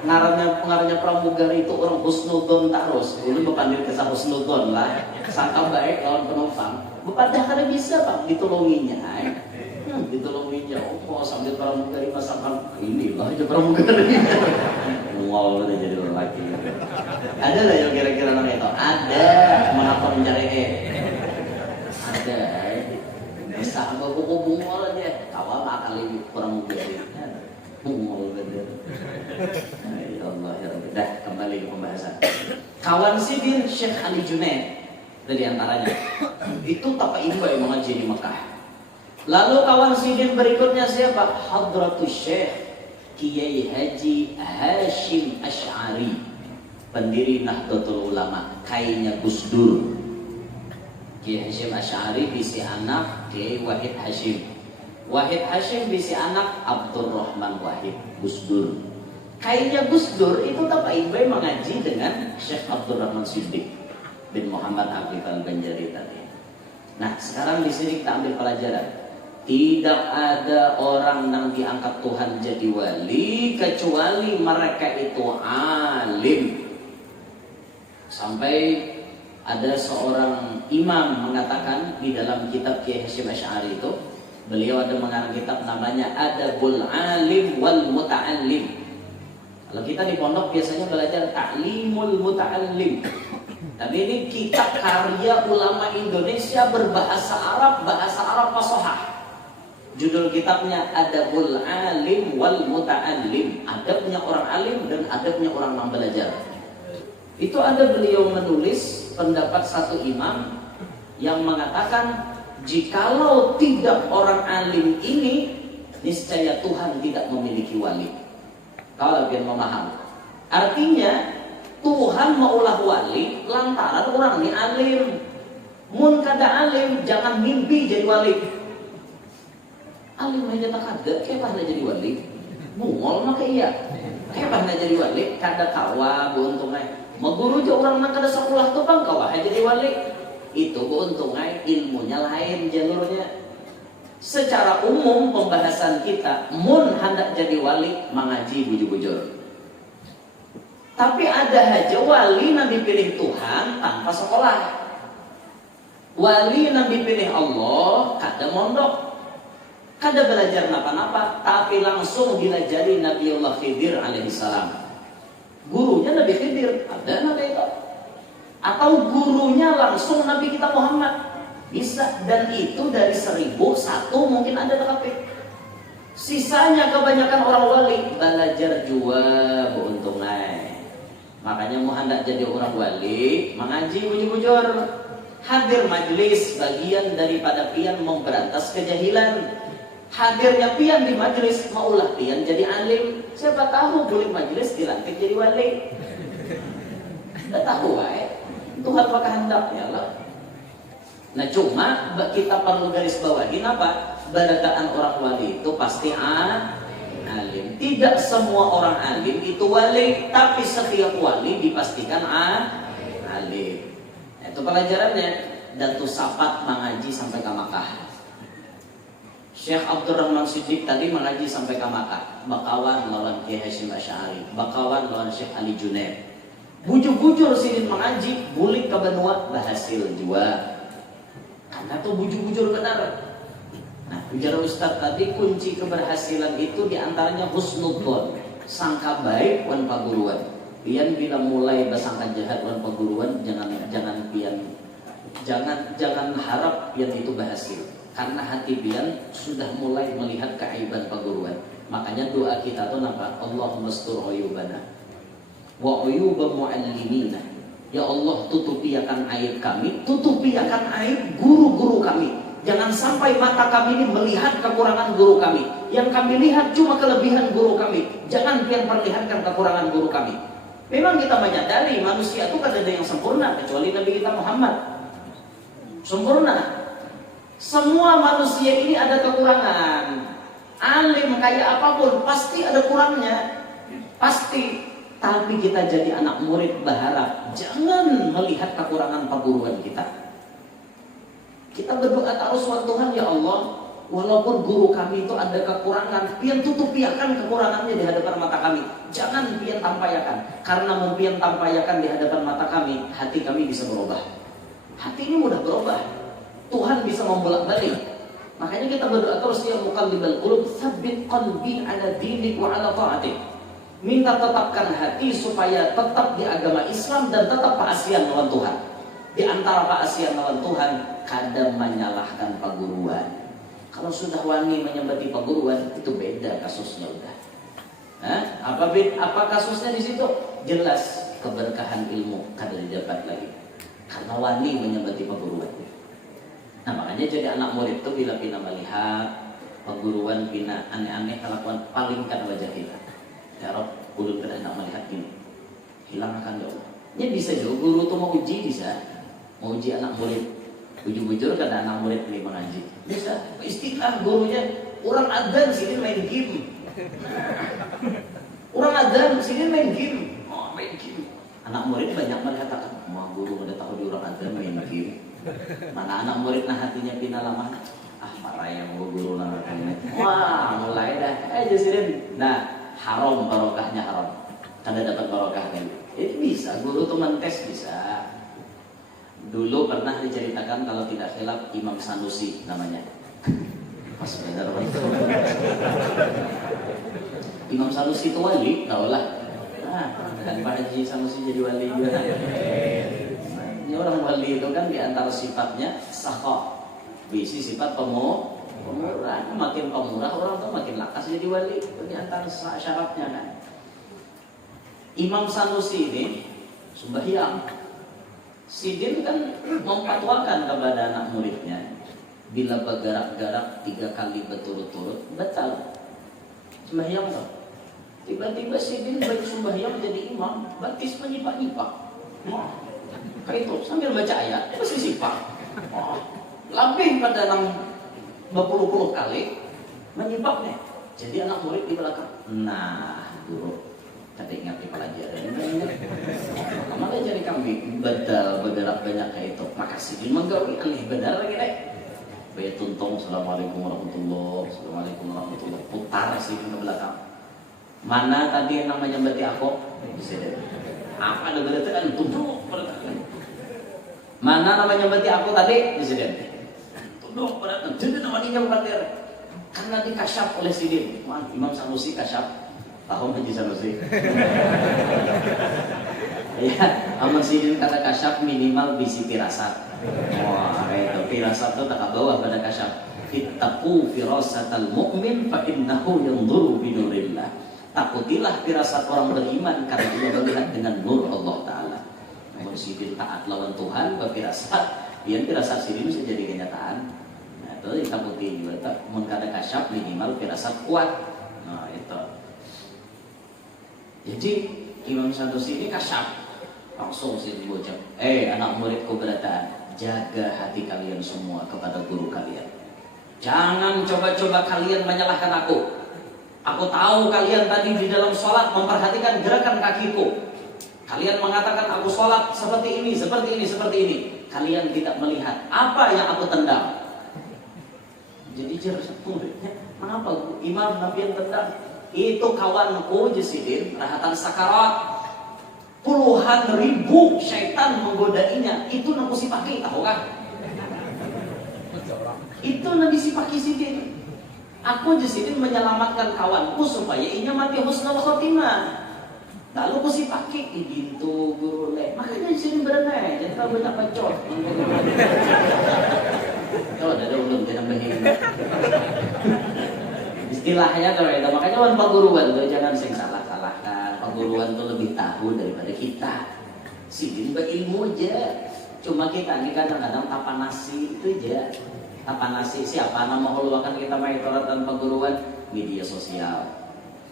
Ngarannya pramugari itu orang husnudon terus. Dulu berpandir ke husnudon lah. Sangka baik lawan penumpang. Bepadah kada bisa Pak ditolonginya. Ditolonginya. Oh sambil pramugari masakan inilah aja pramugari. Mual udah jadi orang laki. Ada lah yang kira-kira namanya itu. Ada. Mengapa mencari ada. Bisa apa buku bungol aja. Kawal akal ini pramugari. Bungol bener. Ya Allah ya Rabbi. Dah kembali ke pembahasan. Kawan Sidin Syekh Ali Junaid dari antaranya. Itu tapak ibu yang mengaji di Mekah. Lalu kawan Sidin berikutnya siapa? Hadratus Syekh Kiai Haji Hashim Asy'ari, pendiri Nahdlatul Ulama, kainya Gus Dur. Kiai Hashim Asy'ari bisi anak Kiai Wahid Hashim. Wahid Hashim bisi anak Abdurrahman Wahid Gus Dur. Kainya Gus Dur itu tapak ibu mengaji dengan Syekh Abdurrahman Siddiq bin Muhammad Afif Al-Banjari tadi. Nah, sekarang di sini kita ambil pelajaran. Tidak ada orang yang diangkat Tuhan jadi wali kecuali mereka itu alim. Sampai ada seorang imam mengatakan di dalam kitab Kiai Hashim Asy'ari itu, beliau ada mengarang kitab namanya Adabul Alim wal Muta'allim. Kalau kita di pondok biasanya belajar Ta'limul Muta'allim. Tapi ini kitab karya ulama Indonesia berbahasa Arab, bahasa Arab fasahah. Judul kitabnya Adabul Alim wal Muta'allim. Adabnya orang alim dan adabnya orang yang belajar. Itu ada beliau menulis pendapat satu imam yang mengatakan, jikalau tidak orang alim ini, niscaya Tuhan tidak memiliki wali. Kalau biar memahami, artinya Tuhan maulah wali lantaran orang ini alim. Mun kada alim, jangan mimpi jadi wali. Alim aja tak ada, kayak mana jadi wali? Mungol maka iya. Kayak mana jadi wali? Kada kawa beruntungnya. Meguru aja orang nak kada sekolah tuh bang kawa jadi wali. Itu beruntungnya ilmunya lain jalurnya. Secara umum pembahasan kita, mun hendak jadi wali mengaji bujur-bujur. Tapi ada aja wali yang dipilih Tuhan tanpa sekolah. Wali yang dipilih Allah kada mondok, kada belajar napa-napa, tapi langsung dilajari Nabiullah Khidir alaihissalam. Gurunya Nabi Khidir, ada Nabi itu. Atau gurunya langsung Nabi kita Muhammad. Bisa, dan itu dari 1001 mungkin ada tetapi sisanya kebanyakan orang wali belajar jua beuntungai. Makanya mau hendak jadi orang wali mengaji bujur-bujur, hadir majlis bagian daripada pian memberantas kejahilan. Hadirnya pian di majlis maulah pian jadi alim. Siapa tahu boleh majlis dilantik jadi wali. Tidak tahu Tuhan pakai hendaknya lah. Nah cuma kita perlu garis bawahi apa? Beradaan orang wali itu pasti alim. Tidak semua orang alim itu wali, tapi setiap wali dipastikan alim. Itu pelajarannya. Dan tuh sapat mengaji sampai ke Makkah. Syekh Abdurrahman Siddiq tadi mengaji sampai ke Makkah. Bakawan lawan Kiai Hashim Asy'ari, bakawan lawan Syekh Ali Junaid. Bujur-bujur Sidin mengaji, bulik ke benua berhasil juga. Karena tuh bujur-bujur benar. Nah, bicara Ustaz tadi kunci keberhasilan itu diantaranya husnudzon, sangka baik wan paguruan. Pian bila mulai bersangka jahat wan paguruan, jangan harap pian itu berhasil. Karena hati pian sudah mulai melihat keaiban paguruan. Makanya doa kita tuh nampak Allahumma astur uyubana wa uyuba muallimina. Ya Allah, tutupi akan aib kami, tutupi akan aib guru-guru kami. Jangan sampai mata kami ini melihat kekurangan guru kami. Yang kami lihat cuma kelebihan guru kami. Jangan pian perlihatkan kekurangan guru kami. Memang kita menyadari manusia itu kan ada yang sempurna, kecuali Nabi kita Muhammad. Sempurna. Semua manusia ini ada kekurangan. Alim kayak apapun pasti ada kurangnya. Pasti. Tapi kita jadi anak murid berharap jangan melihat kekurangan perguruan kita. Kita berdoa terus buat Tuhan, ya Allah, Walaupun guru kami itu ada kekurangan, pian tutupiakan kekurangannya di hadapan mata kami. Jangan pian tampayakan, karena mempian tampayakan di hadapan mata kami, hati kami bisa berubah. Hati ini mudah berubah. Tuhan bisa membolak-balik. Makanya kita berdoa terus, ya muqallibal qulub, tsabbit qalbi ala dinik wa ala ta'atik. Minta tetapkan hati supaya tetap di agama Islam dan tetap paasian lawan Tuhan. Di antara paasian lawan Tuhan, kadang menyalahkan paguruan. Kalau sudah wani menyembati paguruan, itu beda kasusnya udah. Apa kasusnya di situ? Jelas keberkahan ilmu kada didapat lagi. Karena wani menyembati paguruan. Nah makanya jadi anak murid itu bila pina melihat paguruan pina aneh-aneh kelakuan, palingkan wajah kita. Ya Rob, ulun kada hendak melihat gini. Hilang akan ya Allah. Ini bisa juga guru tuh mau uji bisa. Mau uji anak murid. Bujur-bujur kada anak murid ini mengaji. Bisa istilah gurunya, orang adzan sini main game. Orang adzan sini main game. Oh, main game. Anak murid banyak mengatakan, "Wah, guru udah tahu di orang adzan main game." Mana anak murid nah hatinya pina lama. Ah, marah yang guru lah katanya. Wah, mulai dah. Jasirin. Nah, haram barokahnya haram. Kada dapat barokah kan. Ini bisa guru tuh mentes bisa. Dulu pernah diceritakan kalau tidak khilaf Imam Sanusi namanya. Pas benar Imam Sanusi itu wali, tau lah. Dan Pak Haji Sanusi jadi wali juga. Ini orang wali itu kan diantara sifatnya sakha. Bisi sifat pemurah. Makin pemurah orang tuh makin lakas jadi wali. Itu diantara syaratnya kan. Imam Sanusi ini sembahyang. Sidin kan memfatwakan kepada anak muridnya, bila bergerak-gerak 3 kali berturut-turut batal sembahyang tuh. Tiba-tiba Sidin bagi sembahyang jadi imam, batis menyipak-nyipak. Kayak itu sambil baca ayat masih sipak. Lebih pada 20 kali menyipaknya. Jadi anak murid di belakang. Nah, guru kada ingat di pelajaran. Malah jadi kami badal bergerak banyak kayak itu. Makasih dia menggawi aneh badal lagi deh. Bayi tuntung, assalamualaikum warahmatullahi, assalamualaikum warahmatullahi. Putar sih ke belakang. Mana tadi yang namanya bati aku? Bisa deh. Apa ada berarti kan tuntung. Mana namanya bati aku tadi? Bisa deh. Tuntung berarti. Jadi namanya berarti. Karena dikasyaf oleh Sidin. Imam Sanusi kasyaf. Tahu Haji Sanusi. Ya, Aman Sidin kata kasyaf minimal bisi firasat. Wah, itu firasat itu tak bawah pada kasyaf. Ittaqu firasatal mu'min fa innahu yanzuru binurillah. Takutilah firasat orang beriman karena dia melihat dengan nur Allah Taala. Aman Sidin taat lawan Tuhan, berfirasat, biar firasat Sidin bisa jadi kenyataan. Nah, itu ditakuti juga. Mun kada kasyaf minimal firasat kuat. Nah, itu. Jadi Imam Sanusi ini kasyaf. Langsung sih diucap, anak muridku beratan, jaga hati kalian semua kepada guru kalian. Jangan coba-coba kalian menyalahkan aku. Aku tahu kalian tadi di dalam sholat memperhatikan gerakan kakiku. Kalian mengatakan aku sholat seperti ini, seperti ini, seperti ini. Kalian tidak melihat apa yang aku tendang. Jadi jelas muridnya, mengapa imam Nabi yang tendang? Itu kawanku Jasidin rahatan sakarat, puluhan ribu syaitan menggodainya. Itu nabi si pakai, tahu kan? Itu nabi si pakai Sidin. Aku Jasidin menyelamatkan kawanku supaya inya mati husnul khotimah. Lalu aku si pakai gitu guru le. Makanya Jasidin berenai, jadi kalau banyak bacot. Kalau ada ulun jangan bahing. Istilahnya kalau itu, makanya wan paguruan tuh jangan sing salah-salahkan. Paguruan tuh lebih tahu daripada kita. Sidin berilmu aja. Cuma kita ini kadang-kadang tapan nasi itu aja. Tapan nasi siapa nama huluakan kita main dan paguruan media sosial.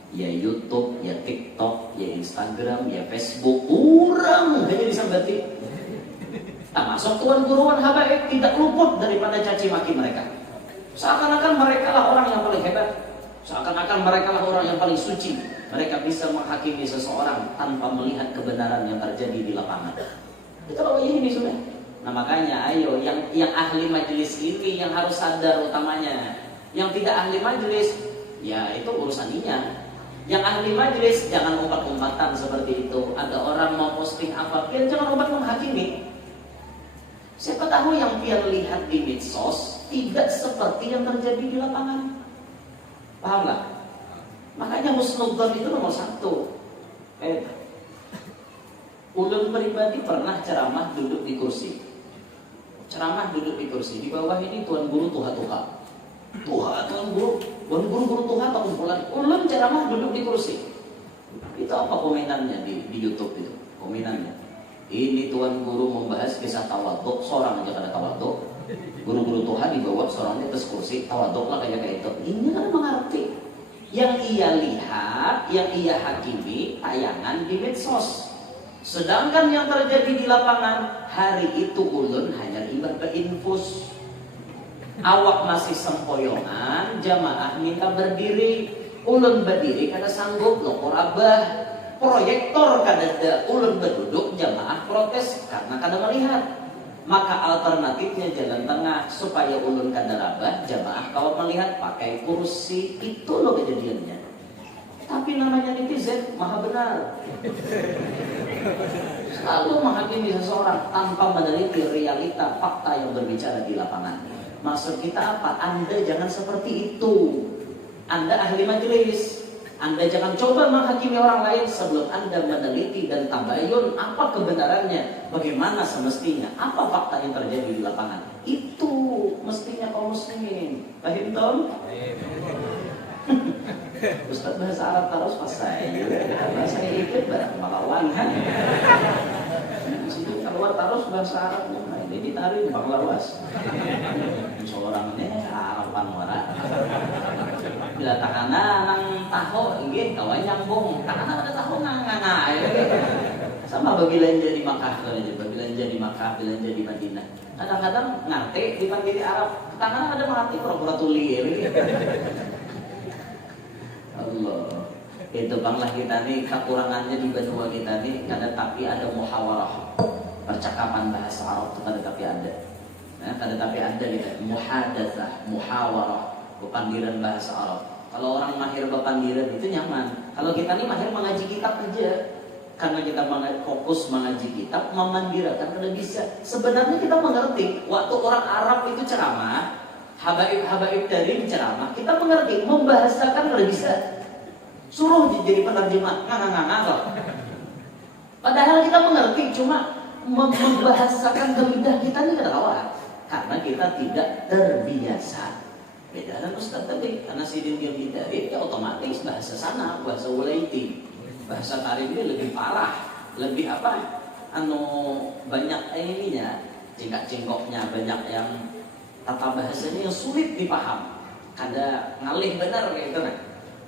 Ya YouTube, ya TikTok, ya Instagram, ya Facebook. Kurang hanya disambati. Tak masuk tuan guruan habaib tidak luput daripada caci maki mereka. Seakan-akan mereka lah orang yang paling hebat. Seakan-akan mereka lah orang yang paling suci. Mereka bisa menghakimi seseorang tanpa melihat kebenaran yang terjadi di lapangan. Itu loh ini sudah. Nah makanya ayo yang ahli majelis ini yang harus sadar utamanya. Yang tidak ahli majelis, ya itu urusannya. Yang ahli majelis jangan umpat-umpatan seperti itu. Ada orang mau posting apa, pian jangan umpat menghakimi. Siapa tahu yang pian lihat di medsos tidak seperti yang terjadi di lapangan. Paham nggak? Makanya husnudzon itu nomor 1. Ulun pribadi pernah ceramah duduk di kursi. Ceramah duduk di kursi. Di bawah ini tuan guru tuha-tuha. Tuan guru tuha atau kumpulan. Ulun ceramah duduk di kursi. Itu apa komenannya di YouTube itu? Komenannya. Ini tuan guru membahas kisah tawaduk. Seorang aja kada tawaduk. Guru-guru tuha di bawah, seorang di atas kursi. Tawaduk lah kayak itu. Ini kan mengerti. Yang ia lihat, yang ia hakimi tayangan di medsos. Sedangkan yang terjadi di lapangan, hari itu ulun hanya ibadah infus. Awak masih sempoyongan, jamaah minta berdiri. Ulun berdiri kada sanggup, lokor abah. Proyektor kada ada, ulun berduduk, jamaah protes karena kada melihat. Maka alternatifnya jalan tengah supaya ulun kada rabah, jamaah kawat melihat pakai kursi. Itu loh kejadiannya. Tapi namanya netizen maha benar. Selalu menghakimi seseorang tanpa meneliti realita fakta yang berbicara di lapangan. Maksud kita apa? Anda jangan seperti itu. Anda ahli majelis. Anda jangan coba menghakimi orang lain sebelum Anda meneliti dan tabayun apa kebenarannya, bagaimana semestinya, apa fakta yang terjadi di lapangan. Itu mestinya kaum muslimin. Paham Tom? Ustaz bahasa Arab terus pas saya, karena saya ikut barang Banglawan kan. Situ keluar terus bahasa Arab, nah ini ditarik Banglawas. Seorangnya Araban wara. Bila takana nang taho, nggih kawan nyambung. Takana ada taho ngana. Sama belanja di Makkah, belanja di Makkah, belanja di Madinah. Kadang-kadang ngerti dipanggil Arab, takana ada mengerti pura-pura tuli. Allah. Itu banglah kita nih, kekurangannya di benua kita nih, kada tapi ada muhawarah. Percakapan bahasa Arab itu kada tapi ada. Nah, kada tapi ada gitu. Muhadatsah, muhawarah. Panggilan bahasa Arab. Kalau orang mahir berpanggilan itu nyaman. Kalau kita nih mahir mengaji kitab aja, karena kita fokus mengaji kitab, memandirakan kada bisa. Sebenarnya kita mengerti. Waktu orang Arab itu ceramah, habaib dari ceramah, kita mengerti. Membahasakan kada bisa. Suruh jadi penerjemah, nganga-nganga. Padahal kita mengerti, cuma membahasakan ke lidah kita ini kada kawat. Karena kita tidak terbiasa. Beda dengan Ustaz tadi, karena sidin dia bidari, ya otomatis bahasa sana, bahasa Walaiti, bahasa Tarif ini lebih parah, lebih apa? Banyak ininya, cingkak-cingkoknya, banyak yang tata bahasanya yang sulit dipaham, kada ngalih benar kayak gitu kan.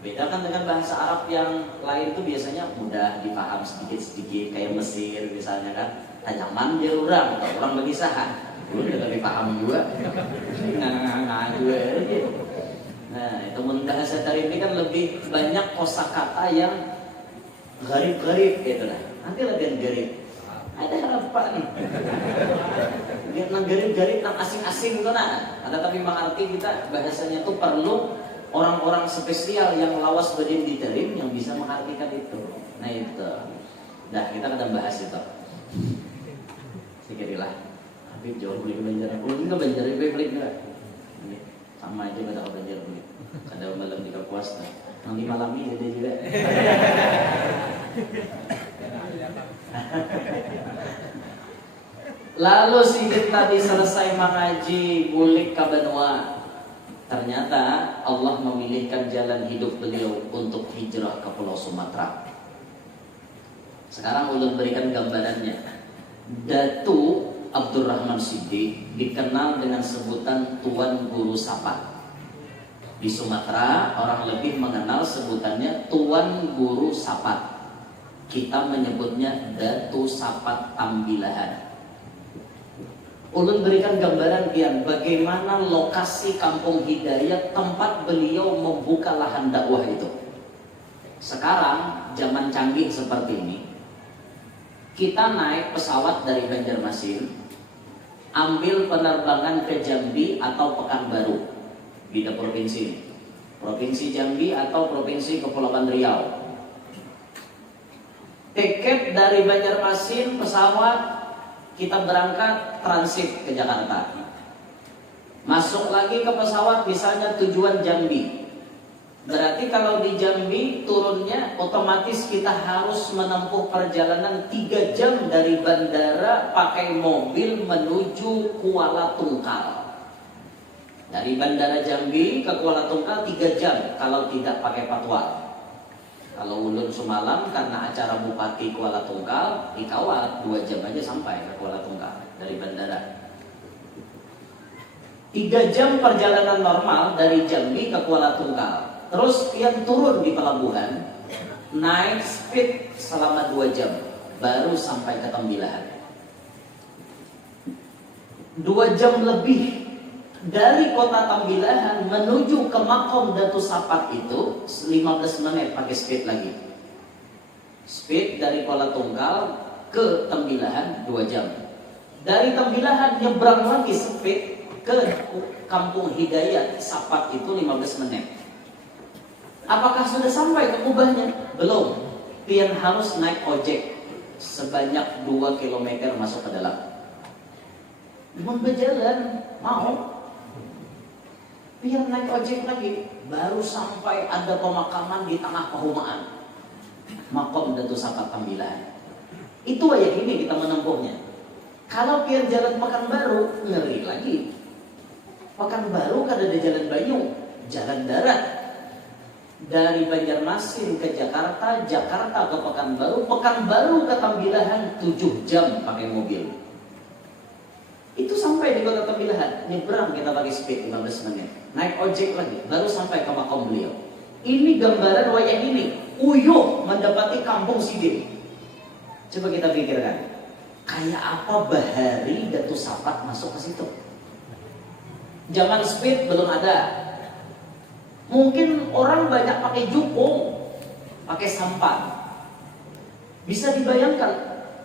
Beda kan dengan bahasa Arab yang lain itu biasanya mudah dipaham sedikit-sedikit, kayak Mesir misalnya kan, tanyaman dia orang bagi sahan. Lu udah dipaham juga, nggak juga. Nah, itu bahasa Tarif ini kan lebih banyak kosakata yang garib-garib gitu lah. Nanti latihan garib. Ada apa nih? Nang garib-garib, nang asing-asing itu nah. Ada tapi mengerti kita bahasanya tuh perlu orang-orang spesial yang lawas berdiri di Tarif yang bisa mengartikan itu. Nah itu. Dah kita akan bahas itu. Sikirilah. Tapi jauh beli ke Banjar, belum ke Banjar itu beli nggak? Sama aja pada ke Banjar beli. Ada malam di Kapuas, nanti malam ini dia juga. Lalu Sidin tadi selesai mengaji bulik ke benua. Ternyata Allah memilihkan jalan hidup beliau untuk hijrah ke Pulau Sumatera. Sekarang ulun berikan gambarannya. Datu Abdurrahman Siddiq dikenal dengan sebutan Tuan Guru Sapat. Di Sumatera orang lebih mengenal sebutannya Tuan Guru Sapat. Kita menyebutnya Datu Sapat Tambilahan. Ulun berikan gambaran kian bagaimana lokasi Kampung Hidayat tempat beliau membuka lahan dakwah itu. Sekarang zaman canggih seperti ini, kita naik pesawat dari Banjarmasin, ambil penerbangan ke Jambi atau Pekanbaru. beda provinsi. Provinsi Jambi atau Provinsi Kepulauan Riau. Tiket dari Banjarmasin pesawat kita berangkat transit ke Jakarta. Masuk lagi ke pesawat misalnya tujuan Jambi. Berarti kalau di Jambi turunnya otomatis kita harus menempuh perjalanan 3 jam dari bandara pakai mobil menuju Kuala Tungkal. Dari bandara Jambi ke Kuala Tungkal 3 jam kalau tidak pakai patwal. Kalau ulun semalam karena acara Bupati Kuala Tungkal dikawal 2 jam aja sampai ke Kuala Tungkal dari bandara. 3 jam perjalanan normal dari Jambi ke Kuala Tungkal. Terus yang turun di pelabuhan naik speed selama 2 jam baru sampai ke Tembilahan. 2 jam lebih dari kota Tembilahan menuju ke Makom Datu Sapat itu 15 menit pakai speed lagi. Speed dari Kuala Tungkal ke Tembilahan 2 jam. Dari Tembilahan nyebrang lagi speed ke Kampung Hidayat Sapat itu 15 menit. Apakah sudah sampai ke Kubahnya? Belum. Pian harus naik ojek sebanyak 2 km masuk ke dalam. Mau berjalan, mau. Pian naik ojek lagi, baru sampai ada pemakaman di tengah perumahan. Makom Datu Sapat Tembilahan. Itu aja ini kita menempuhnya. Kalau pian jalan Pekanbaru, ngeri lagi. Pekanbaru kan ada jalan Banyu, jalan darat. Dari Banjarmasin ke Jakarta, Jakarta ke Pekanbaru, Pekanbaru ke Tembilahan 7 jam pakai mobil. Itu sampai di kota Tembilahan, nyebrang kita pakai speed 15 menit. Naik ojek lagi, baru sampai ke makom beliau. Ini gambaran wayang ini, uyuh mendapati kampung Sidim. Coba kita pikirkan, kayak apa Bahari Datu Sapat masuk ke situ? Zaman speed belum ada. Mungkin orang banyak pakai jukung, pakai sampan. Bisa dibayangkan,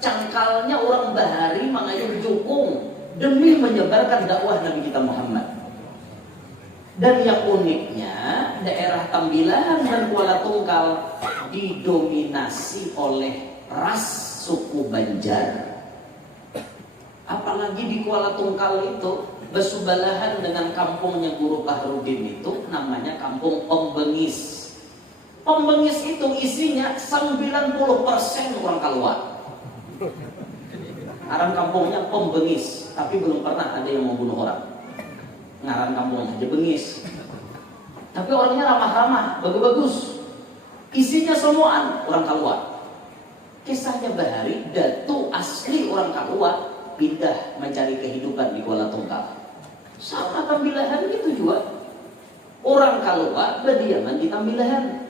cangkalnya orang Bahari mengayuh jukung demi menyebarkan dakwah Nabi kita Muhammad. Dan yang uniknya, daerah Tembilahan dan Kuala Tungkal didominasi oleh ras suku Banjar. Apalagi di Kuala Tungkal itu bersebelahan dengan kampungnya Guru Fahrudin itu namanya Kampung Pembengis. Pembengis itu isinya 90% orang Kalua. Ngaran kampungnya Pembengis, tapi belum pernah ada yang mau bunuh orang. Ngaran kampungnya aja Bengis. Tapi orangnya ramah-ramah, bagus-bagus. Isinya semuaan orang Kalua. Kisahnya Bahari, Datu asli orang Kalua pindah mencari kehidupan di Kuala Tungkal. Sama Tembilahan gitu juga. Orang Kalua berdiaman di Tembilahan.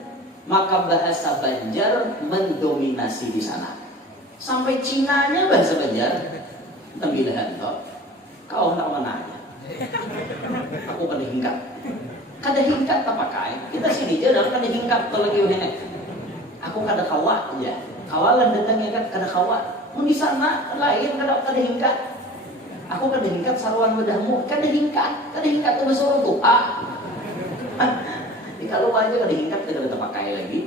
Maka bahasa Banjar mendominasi di sana. Sampai Cinanya bahasa Banjar. Tembilahan toh. Kau nak menanya. Aku kada hingkat. Kada hingkat tak pakai. Kita sini aja dalam kada hingkat kalau lagi ini. Aku kada kawa ya. Kawalan datangnya kan kada kawa. Mun di sana lain kada hingkat. Aku kada hingkat sarwan wadahmu. Kada hingkat tu besar tu. Di kalau aja kada hingkat kada kita pakai lagi.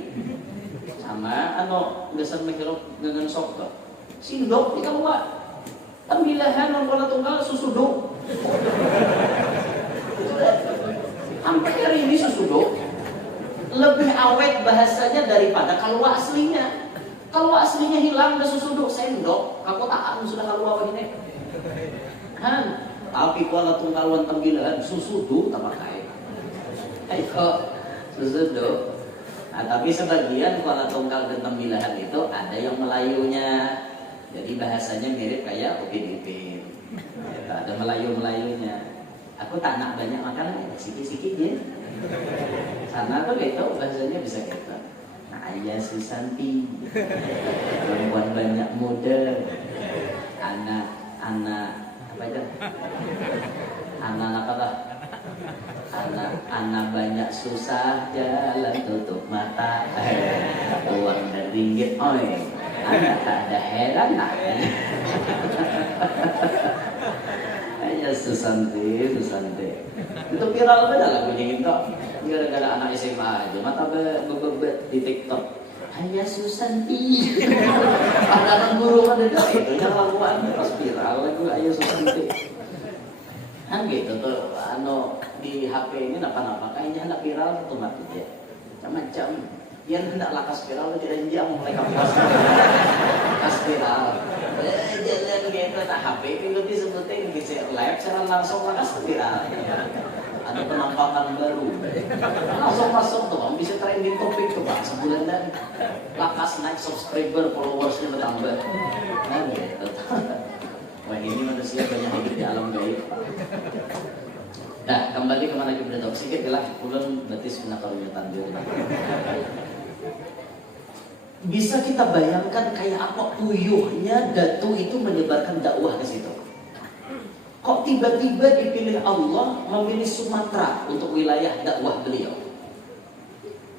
Sama dasar mikirok dengan sok to. Sindok di kalau Tembilahan orang Kuala Tungkal susuduk. Sampai hari ini susuduk lebih awet bahasanya daripada Kalua aslinya. Kalua aslinya hilang, udah susuduk, sendok. Aku tahan sudah Kalua begini. Tapi Kuala Tungkal Tembilahan susuduk tak pakai. Ayo susuduk. Nah, tapi sebagian Kuala Tungkal dan Tembilahan itu ada yang Melayunya. Jadi bahasanya mirip kayak Upin-Ipin. Ada Melayu-Melayunya. Aku tak nak banyak makan, sikit-sikit ya. Sana tuh gitu, bahasanya bisa gitu. Nah, ayah Susanti, perempuan banyak muda, anak apa itu? Anak apa lah? Anak banyak susah jalan tutup mata, uang dan ringgit, oi. Anak tak ada heran nak. Ayah Susanti. Itu viral beda lagunya itu. Gara-gara anak SMA aja, mata bebet di TikTok. Hanya Susanti. Ada guru ada itu yang laguan pas viral lagu Ayah Susanti. Kan gitu tuh, di HP ini napa-napa kayaknya hendak viral tuh mati dia. Macam yang hendak lakas viral tidak jam mulai kampus. Lakas viral. Jangan gitu, nah HP itu disebutin di live secara langsung lakas viral. Ada penampakan baru. Langsung masuk tuh, bisa trending topik tuh Pak, sebulan dan lakas naik subscriber, followersnya bertambah. Nah gitu. Wah ini manusia banyak hidup di alam gaib. Nah kembali kemana kita beritahu sedikit lah, ulun berarti sebenarnya kalau tandir. Bisa kita bayangkan kayak apa uyuhnya Datu itu menyebarkan dakwah ke situ. Kok tiba-tiba dipilih Allah memilih Sumatera untuk wilayah dakwah beliau?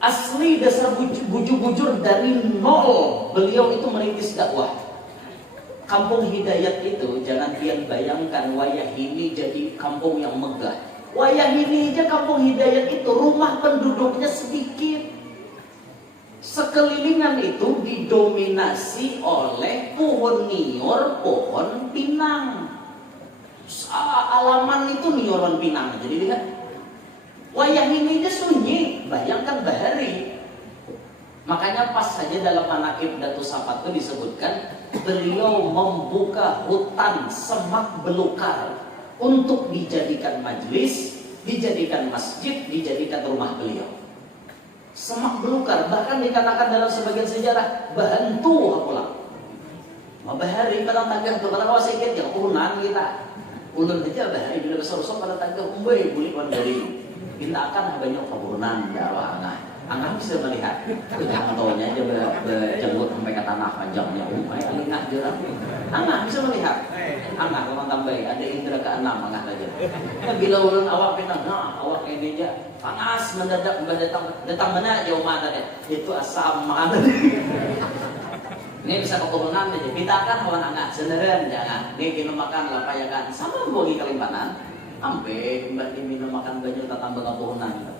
Asli dasar bujur-bujur dari nol beliau itu merintis dakwah. Kampung Hidayat itu jangan kalian bayangkan Wayahini jadi kampung yang megah. Wayahini aja kampung Hidayat itu rumah penduduknya sedikit. Sekelilingan itu didominasi oleh pohon nior, pohon pinang. Alaman itu nioran pinang. Jadi lihat Wayahini aja sunyi. Bayangkan bahari. Makanya pas saja dalam manaqib Datu Sapat itu disebutkan beliau membuka hutan semak belukar untuk dijadikan majelis, dijadikan masjid, dijadikan rumah beliau. Semak belukar, bahkan dikatakan dalam sebagian sejarah bahantu pulang. Bahari pada tangga itu kalau sedikit ya urunan kita. Ulun aja bahari bila besar-besar pada tangga umbai boleh wan dari. Kita akan banyak keburunan dakwah Angah bisa melihat, jangan taunya aja berjenggot sampai ke tanah panjangnya. Alingah jerang. Angah bisa melihat. Angah orang tambah ada indera keenam Angah aja. Ya, bila ulun awak pinang, awak ini aja panas mendadak datang mana jauh mana deh. Itu asam mana. Ini bisa keturunan aja. Kita akan kawan Angah seneran jangan. Ini kita makan lapayakan sama bogi Kalimpanan. Sampai mbak minum makan banyak tambah keturunan.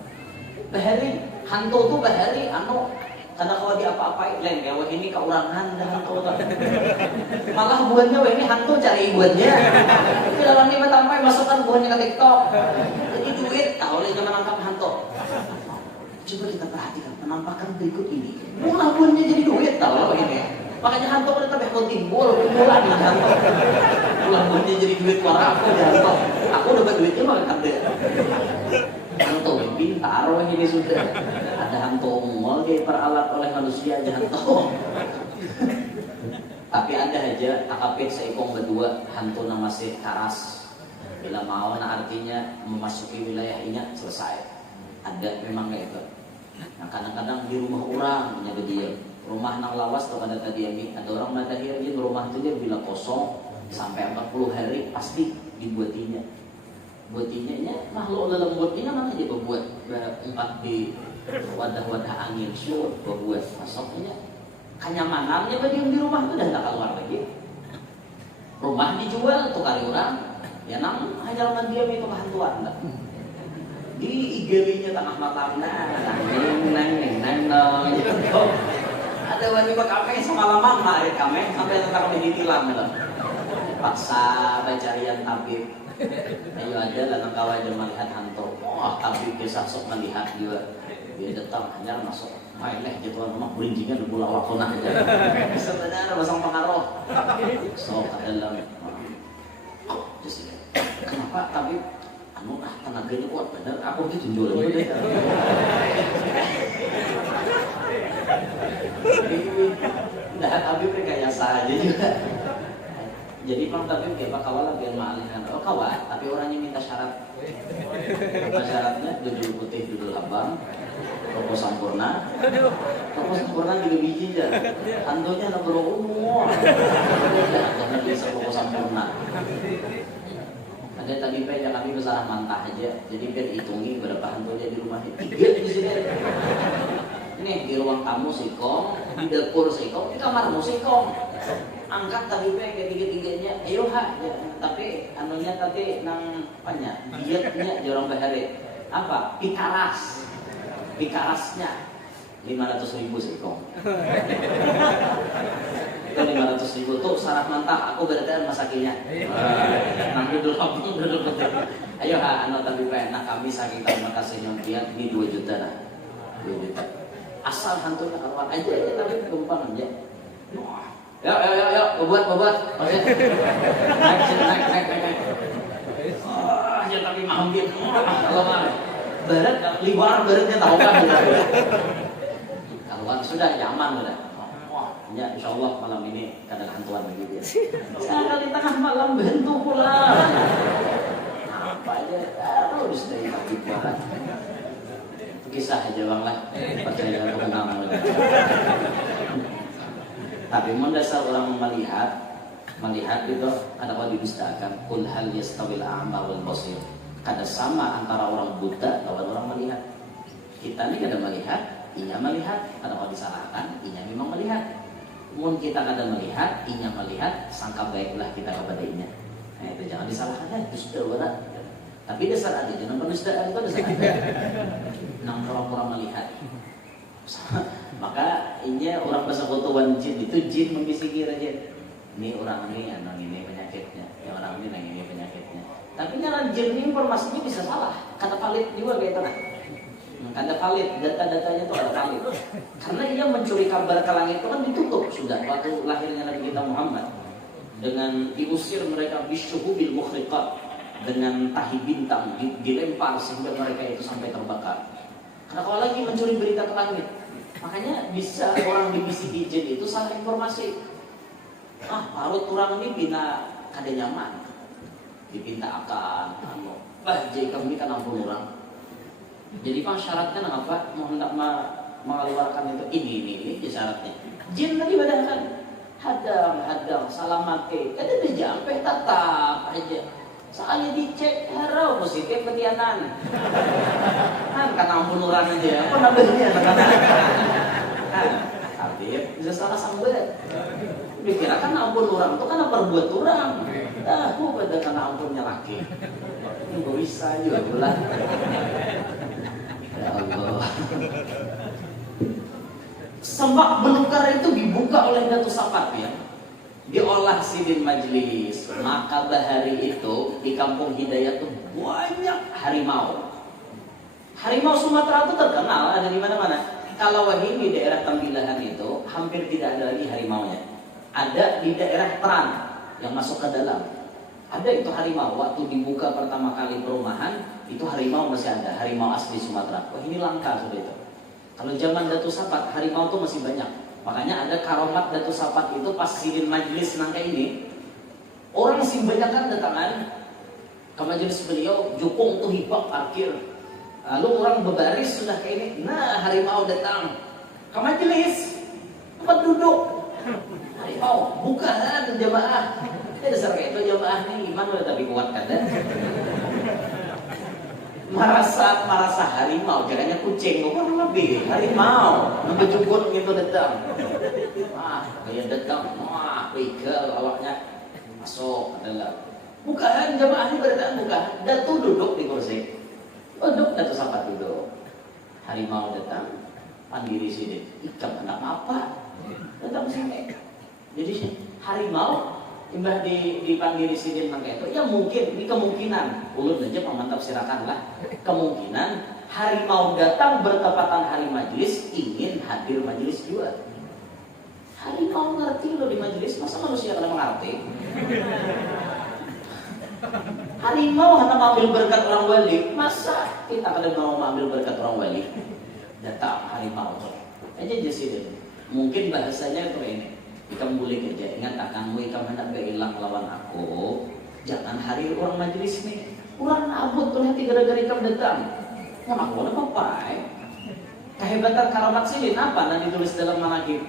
Bahari, hantu tuh bahari, karena kalau dia apa-apain, lain kayak ini keurangan dah hantu tuh. Malah buahnya, ini hantu cari buahnya. Tapi dalam lima sampai masukkan buahnya ke TikTok. Jadi duit, tahu oleh zaman nangkap hantu. Coba kita perhatikan penampakan berikut ini. Mulai buahnya jadi duit, tahu loh ini. Makanya hantu udah tapi hantu timbul, kumpulan di hantu. Mulai buahnya jadi duit warna aku di hantu. Aku dapat duitnya malah kade. Hantu pintar ini sudah ada hantu mall diperalat oleh manusia aja hantu. Tapi ada aja akapit seikong berdua hantu nama si karas bila mau artinya memasuki wilayah ini selesai. Ada memang kayak itu. Nah kadang-kadang di rumah orang punya dia rumah nang lawas atau pada tadi ada orang madahir di rumah itu dia bila kosong sampai 40 hari pasti dibuatinya. Buatinya makhluk lembutnya mana dia berbuat empat di wadah-wadah angin syur berbuat masuknya kenyamanannya bagi di rumah itu udah nggak keluar lagi. Rumah dijual tuh kali orang ya nang hajar dia itu kehantuan enggak di igelinya tengah malam neng ada wanita kami semalam hari kami sampai tetap ditilang paksa bacarian tabib. Ayo aja lah nang kawan aja melihat hantu. Wah tapi bisa sok melihat juga. Dia datang hanya masuk. Maileh gitu rumah berinjingan di pulau Wakona aja. Sebenarnya pasang pengaruh. So dalam. Just kenapa tapi tenaganya kuat bener. Aku gitu jualnya deh. Nah tapi rekayasa aja juga. Jadi Imam Tabib kayak Pak Kawal lagi mengalihkan kawat, tapi orangnya minta syarat. Apa syaratnya? Judul putih, judul abang, rokok sampurna. Rokok sampurna juga biji aja. Hantunya anak berumur. Jangan bisa rokok sampurna. Ada tadi yang kami besar mantah aja. Jadi biar hitungi berapa hantunya di rumah. 3 di sini. Ini di ruang tamu sikong, di dapur sikong, di kamarmu sikong. Angkat tadi kayak tiga-tiganya, ayo ha, ya. Tapi anunya tadi nang apanya? Dietnya jorong bahari. Apa? Pikaras. Pikarasnya 500.000 sekong. Itu 500.000 tuh syarat mantap. Aku berada masakinya. Nang duduk betul. Ayo anu tadi nak kami saking terima kasih nyompian ini 2 juta lah. 2 juta. Asal hantunya keluar aja tapi gampang aja. Yuk, buat. Naik. Ya tapi mampir. Kalau mah berat, libar beratnya tahu kan. Kalau sudah nyaman udah. Wah, ya insya Allah malam ini kadang hantuan begitu ya. Sekali tengah malam bentuk pula. Apa aja harus dari pagi barat. Kisah aja bang lah. Percaya aku kenal. Tapi mendasar orang melihat itu ada apa didustakan. Qul hal yastawil a'ma wal basir. Kada sama antara orang buta lawan orang melihat. Kita ini kada melihat, inya melihat. Kada apa disalahkan, inya memang melihat. Mun kita kada melihat, inya melihat, sangka baiklah kita kepada inya. Nah itu jangan disalahkan, dusta berat. Tapi dasar ada jangan penustaan itu dasar ada. Nang orang-orang melihat. Maka inya orang bahasa kotowan jin itu jin membisiki aja. Ini orang ini, anak ini penyakitnya, yang orang ini, yang ini penyakitnya. Tapi nyala jin ini informasinya bisa salah, kata valid juga kayak itu. Kata valid, data-datanya itu ada valid. Karena ia mencuri kabar ke langit itu kan ditutup sudah waktu lahirnya Nabi kita Muhammad. Dengan diusir mereka bisyuhubil mukhriqat, dengan tahi bintang dilempar sehingga mereka itu sampai terbakar. Karena kalau lagi mencuri berita ke langit, makanya bisa orang dibisiki jin itu salah informasi. Parut orang ini bina kada nyaman, dipinta akan jadi kami kan ampun orang. Jadi pak syaratnya apa? Mau hendak mengeluarkan itu ini syaratnya. Jin lagi badahkan hadang salamake, kada dijampe tetap aja. Soalnya dicek harau positif ketianan. Kan ampun orang aja, apa nambahnya Habib bisa salah sambet. Dikira kan ampun orang itu kan perbuat orang. Aku pada karena ampunnya laki. Ini bisa juga bulan. Ya Allah. Sembah belukar itu dibuka oleh Datu Sapat ya. Diolah sidin majlis. Maka bahari itu di kampung Hidayat itu banyak harimau. Harimau Sumatera itu terkenal ada di mana-mana. Kalau wahini di daerah Tambilahan itu hampir tidak ada lagi harimaunya. Ada di daerah Teran yang masuk ke dalam. Ada itu harimau. Waktu dibuka pertama kali perumahan, itu harimau masih ada. Harimau asli Sumatera. Wah ini langka sudah itu. Kalau zaman Datu Sapat, harimau itu masih banyak. Makanya ada karomat Datu Sapat itu pas sidin majlis nangka ini. Orang sih banyak kan datangan ke majelis beliau, jukung tuh hibak parkir. Lalu orang berbaris sudah kayak ini. Nah harimau datang ke majelis, tempat duduk. Harimau bukan jamaah. Dasar kayak itu jamaah nih gimana tapi kuat kan? Merasa harimau, jangannya kucing, bukan lebih harimau, ngebejukun gitu datang. Kayak datang, begal awaknya masuk adalah. Bukan jamaah ini berdatang bukan. Datu duduk di kursi. Duduk Datu Sapat duduk. Harimau datang, pandiri sini. Ikam anak apa? Datang sini. Jadi harimau imbah di pandiri sidin mangga itu ya mungkin ini kemungkinan ulun aja pemantap sirakanlah kemungkinan harimau datang bertepatan hari majlis ingin hadir majlis juga. Harimau ngerti loh di majlis, masa manusia kada mengerti? Harimau hanya mengambil berkat orang wali, masa kita kada mau mengambil berkat orang wali? Datang harimau aja sidin. Mungkin bahasanya itu ini. Ikam boleh kerja, ingat akanmu ikam hendak hilang lawan aku. Jangan hari orang majlis nih. Orang abut tuh hati gara-gara ikam datang. Mau aku ada apa? Kehebatan karamat sidin apa? Nanti ditulis dalam manaqib.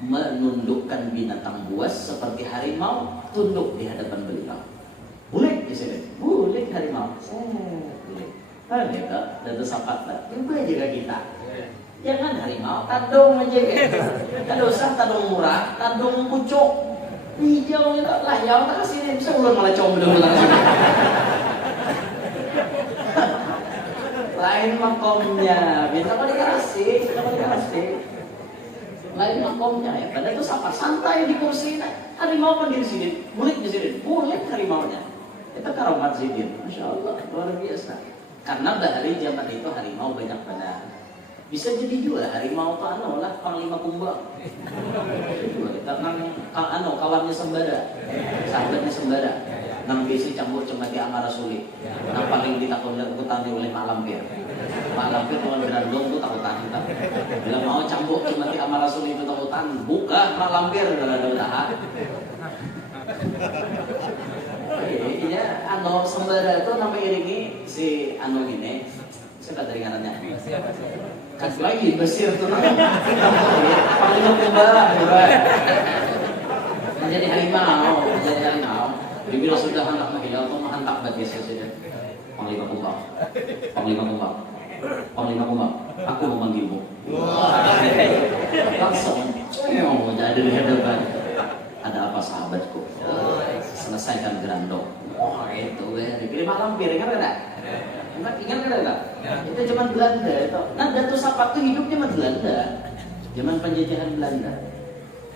Menundukkan binatang buas seperti harimau tunduk di hadapan beliau. Boleh di sini? Boleh harimau. Boleh. Kita Datu Sapat lah. Juga juga kita. Jangan harimau, tandung aja gitu. Tidak usah tandung murah, tandung pucuk. hijau itu lah ya tak kasih bisa ulun malah combro tak kasih lain makomnya bisa kok dikasih lain makomnya ya pada itu sapa santai di kursi harimau kan di sini bulik di sini bulik harimaunya itu karomat sidin Masya Allah luar biasa karena bahari zaman itu harimau banyak benar bisa jadi juga harimau itu lah panglima kumbang kita kawannya sembara sahabatnya sembara nang bisi campur cemati amara sulit nang paling ditakut-takutan oleh Mak Lampir kalau berandong tuh takutan bila mau campur cemati amara sulit itu takutan buka Mak Lampir ada usaha ya sembara itu namanya iringi si ini siapa dari ngarannya kasih lagi Basir tuh panglima kumbang menjadi harimau dibilang sudah anak mahila atau menghantak bagi saja panglima kumbang aku memanggilmu langsung jadi di hadapan ada apa sahabatku selesaikan gerandong itu dipilih Mak Lampir ingat enggak? Itu zaman Belanda itu. Nah Datuk Sapat itu hidupnya sama Belanda zaman penjajahan Belanda.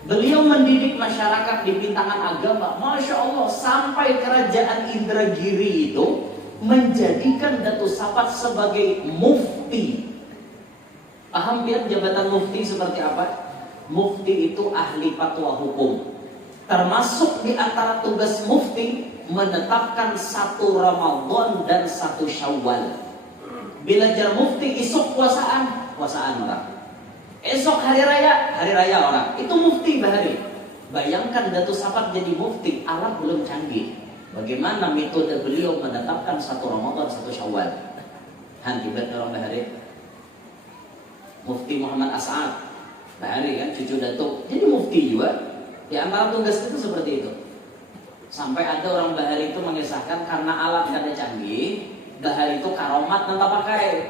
Beliau mendidik masyarakat di bintangan agama, Masya Allah, sampai kerajaan Indragiri itu menjadikan Datuk Sapat sebagai mufti. Paham ya jabatan mufti seperti apa? Mufti itu ahli fatwa hukum. Termasuk di antara tugas mufti menetapkan 1 Ramadan dan 1 Syawal. Bila jar mufti isuk puasaan orang. Esok hari raya orang. Itu mufti bahari. Bayangkan Datuk Sapat jadi mufti, alat belum canggih. Bagaimana metode beliau menetapkan 1 Ramadan, 1 Syawal? Hebat orang bahari. Mufti Muhammad As'ad bahari kan, cucu Datuk. Jadi mufti juga. Di antara tugas itu seperti itu. Sampai ada orang bahari itu mengisahkan karena alat kada canggih, bahari itu karomat nanti pakai.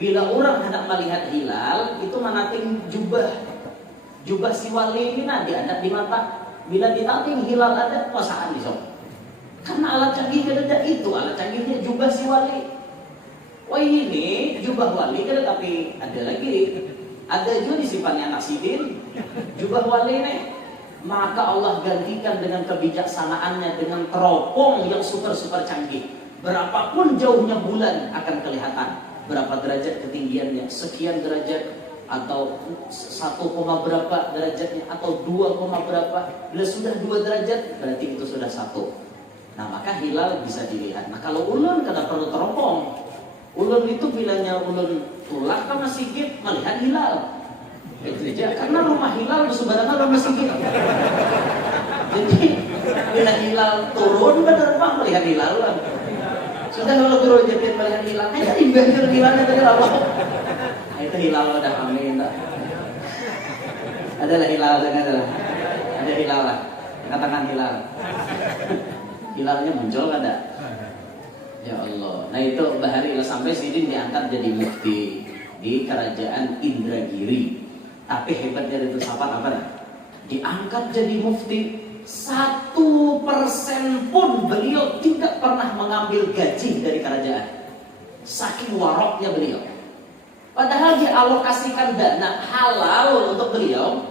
Bila orang hendak melihat hilal, itu manating jubah si wali ini nanti ada di mata. Bila ditating hilal ada puasaan di sana. Karena alat canggih ada itu, alat canggihnya jubah si wali. Wah ini jubah wali kan, tapi ada lagi, ada juga disimpannya anak sidin, jubah wali nih. Maka Allah gantikan dengan kebijaksanaannya dengan teropong yang super canggih. Berapapun jauhnya bulan akan kelihatan. Berapa derajat ketinggiannya, sekian derajat atau 1, berapa derajatnya atau 2, berapa. Bila sudah 2 derajat berarti itu sudah 1. Nah maka hilal bisa dilihat. Nah kalau ulun kada perlu teropong. Ulun itu bilanya ulun tulak ke masjid melihat hilal. Itu aja. Karena rumah hilal sebenarnya rumah masjid. Jadi bila hilal turun benar pak melihat hilal lah. Sudah kalau turun jadi melihat hilal, aja dibanjir hilalnya tadi Allah. Nah, itu hilal udah amin tak? Adalah hilal ada hilal lah. Katakan hilal. Hilalnya muncul ada. Ya Allah. Nah itu bahari sampai sini diangkat jadi mufti di kerajaan Indragiri. Tapi hebatnya itu Sapat apa? Diangkat jadi mufti. 1% pun beliau tidak pernah mengambil gaji dari kerajaan. Saking waroknya beliau. Padahal dialokasikan dana halal untuk beliau.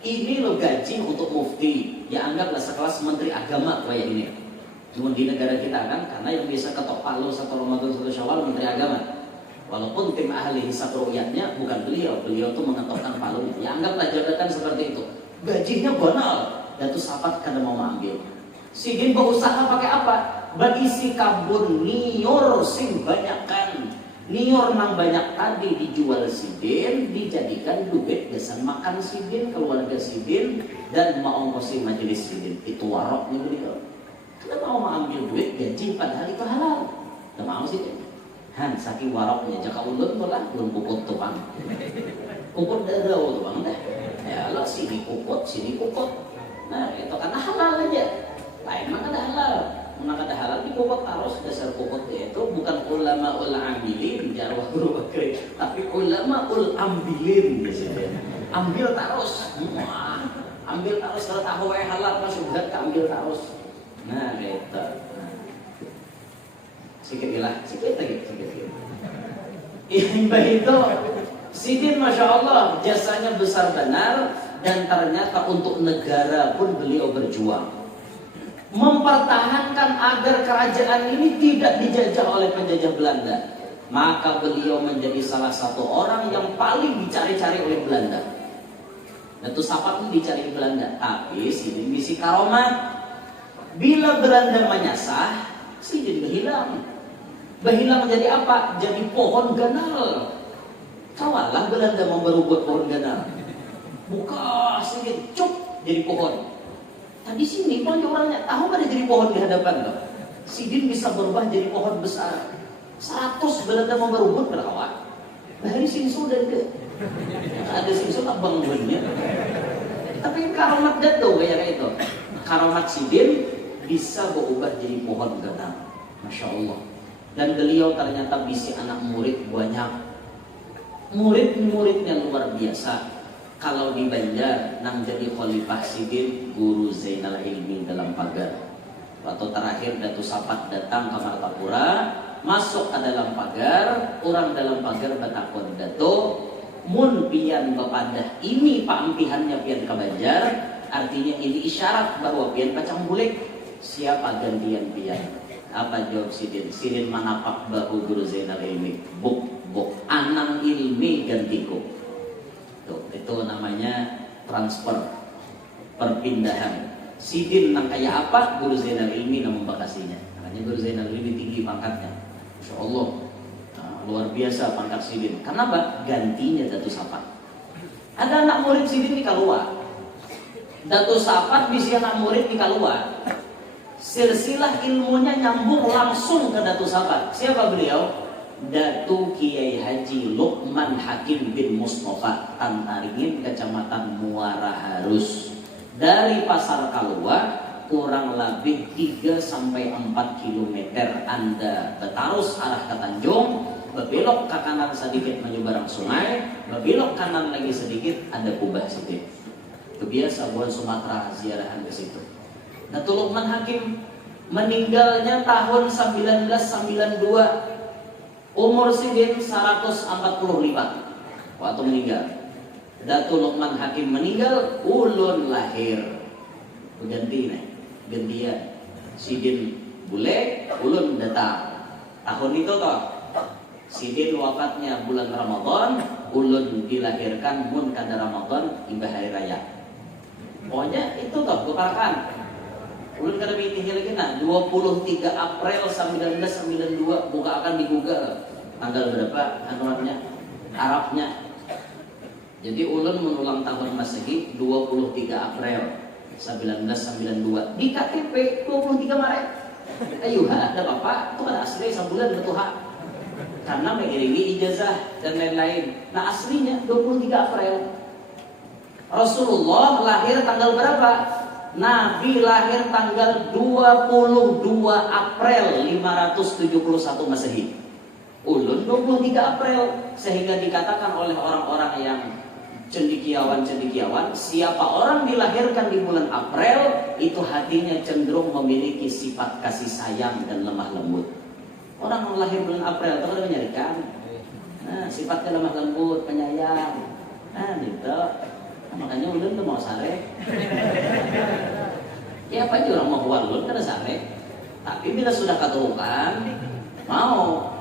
Ini loh gaji untuk mufti. Ya anggaplah sekelas menteri agama kayak ini. Cuma di negara kita kan, karena yang bisa ketok palu 1 Ramadan 1 Syawal menteri agama. Walaupun tim ahli hisab ru'yatnya bukan beliau tuh mengetokkan palunya. Ya anggaplah jabatan seperti itu. Gajinya bonal. Datuk Sapat kada mau ambil. Sidin berusaha pakai apa? Berisi kabun nior sing banyakkan. Nior nang banyak tadi dijual sidin, dijadikan duit besan makan sidin, keluarga sidin, dan mengongkosi majelis sidin. Itu waroknya beliau. Kada mau mengambil duit gaji padahal itu halal. Kada mau sidin. Saking waroknya jaka ulun pula ulun puput tuh bang. Puput darah tuh bang dah. Ya Allah sini puput. Nah itu karena halal aja. Lain mah kada halal. Mana kada halal dipuput harus dasar puput itu bukan ulama ul ambilin jarwah guru bakri, tapi ulama ul ambilin biasanya. Ambil terus. Ambil terus kalau tahu halal masuk berat ambil terus. Nah, gitu. Nah. Sikit lagi. Imbah itu Sidin Masya Allah jasanya besar benar, dan ternyata untuk negara pun beliau berjuang mempertahankan agar kerajaan ini tidak dijajah oleh penjajah Belanda. Maka beliau menjadi salah satu orang yang paling dicari-cari oleh Belanda. Datu Sapat pun dicari Belanda, tapi Sidin misi karomat. Bila Belanda menyasar, Sidin berhilang. Berhilang jadi apa? Jadi pohon ganal. Kawalah Belanda mau berubah pohon ganal. Buka Sidin, cuk, jadi pohon. Tadi sini banyak orangnya tahu pada jadi pohon di hadapan loh. Sidin bisa berubah jadi pohon besar. 100 Belanda mau berubah berawak. Bahari sini sudah ke. Ada sini sudah bangunnya. Tapi karomat jatuh kayak itu. Karomat Sidin bisa berubah jadi pohon ganal. Masya Allah. Dan beliau ternyata bisi anak murid banyak. Murid-muridnya luar biasa. Kalau di Banjar, nang jadi Khalifah Sidin, Guru Zainal Ilmi dalam pagar. Waktu terakhir Datu Sapat datang ke Martapura, masuk ke dalam pagar, orang dalam pagar bertakon, Dato, mun pian bepadah ini pampihannya pian ke Banjar, artinya ini isyarat bahwa pian pacang bulik. Siapa gantian pian? Apa jawab Sidin? Sidin manapak bahu Guru Zainal Ilmi. Buk, anang ilmi gantiku. Tuh, itu namanya transfer, perpindahan. Sidin nang kayak apa, Guru Zainal Ilmi nang membakasinya. Makanya Guru Zainal Ilmi tinggi pangkatnya. Masya Allah, nah, luar biasa pangkat Sidin. Kenapa? Gantinya Datu Sapat. Ada anak murid Sidin di Kalua. Datu Sapat bisa anak murid di Kalua. Silsilah ilmunya nyambung langsung ke Datu Sapat. Siapa beliau? Datu Kiai Haji Luqman Hakim bin Mustafa Tantaringin, Kecamatan Muara Harus. Dari Pasar Kalua kurang lebih 3-4 km Anda bertarus arah ke Tanjung, berbelok ke kanan sedikit menyeberang sungai, berbelok kanan lagi sedikit ada kubah sedikit. Kebiasa buat Sumatera ziarahan ke situ. Datu Luqman Hakim meninggalnya tahun 1992. Umur Sidin 145 waktu meninggal. Datu Luqman Hakim meninggal, ulun lahir. Berganti nih, gantian. Sidin bule, ulun datang. Tahun itu toh, Sidin wafatnya bulan Ramadan, ulun dilahirkan mun kada Ramadan imbah hari raya. Pokoknya itu toh keparakan. Ulun kada mikir lagi nah 23 April 1992 buka akan di Google tanggal berapa anuannya Arabnya. Jadi ulun mengulang tahun Masehi 23 April 1992 di KTP 23 Maret. Ayo ada bapak itu ada asli sebulan betul hak karena mengiringi ijazah dan lain-lain. Nah aslinya 23 April. Rasulullah lahir tanggal berapa? Nabi lahir tanggal 22 April 571 Masehi. Ulun 23 April. Sehingga dikatakan oleh orang-orang yang cendikiawan, siapa orang dilahirkan di bulan April, itu hatinya cenderung memiliki sifat kasih sayang dan lemah lembut. Orang yang lahir bulan April itu kan menyarikan. Nah, sifatnya lemah lembut, penyayang. Nah, gitu. Makanya ulun tuh mau sare. Ya apa aja orang mau keluar ulun kada sare. Tapi bila sudah keturukan mau.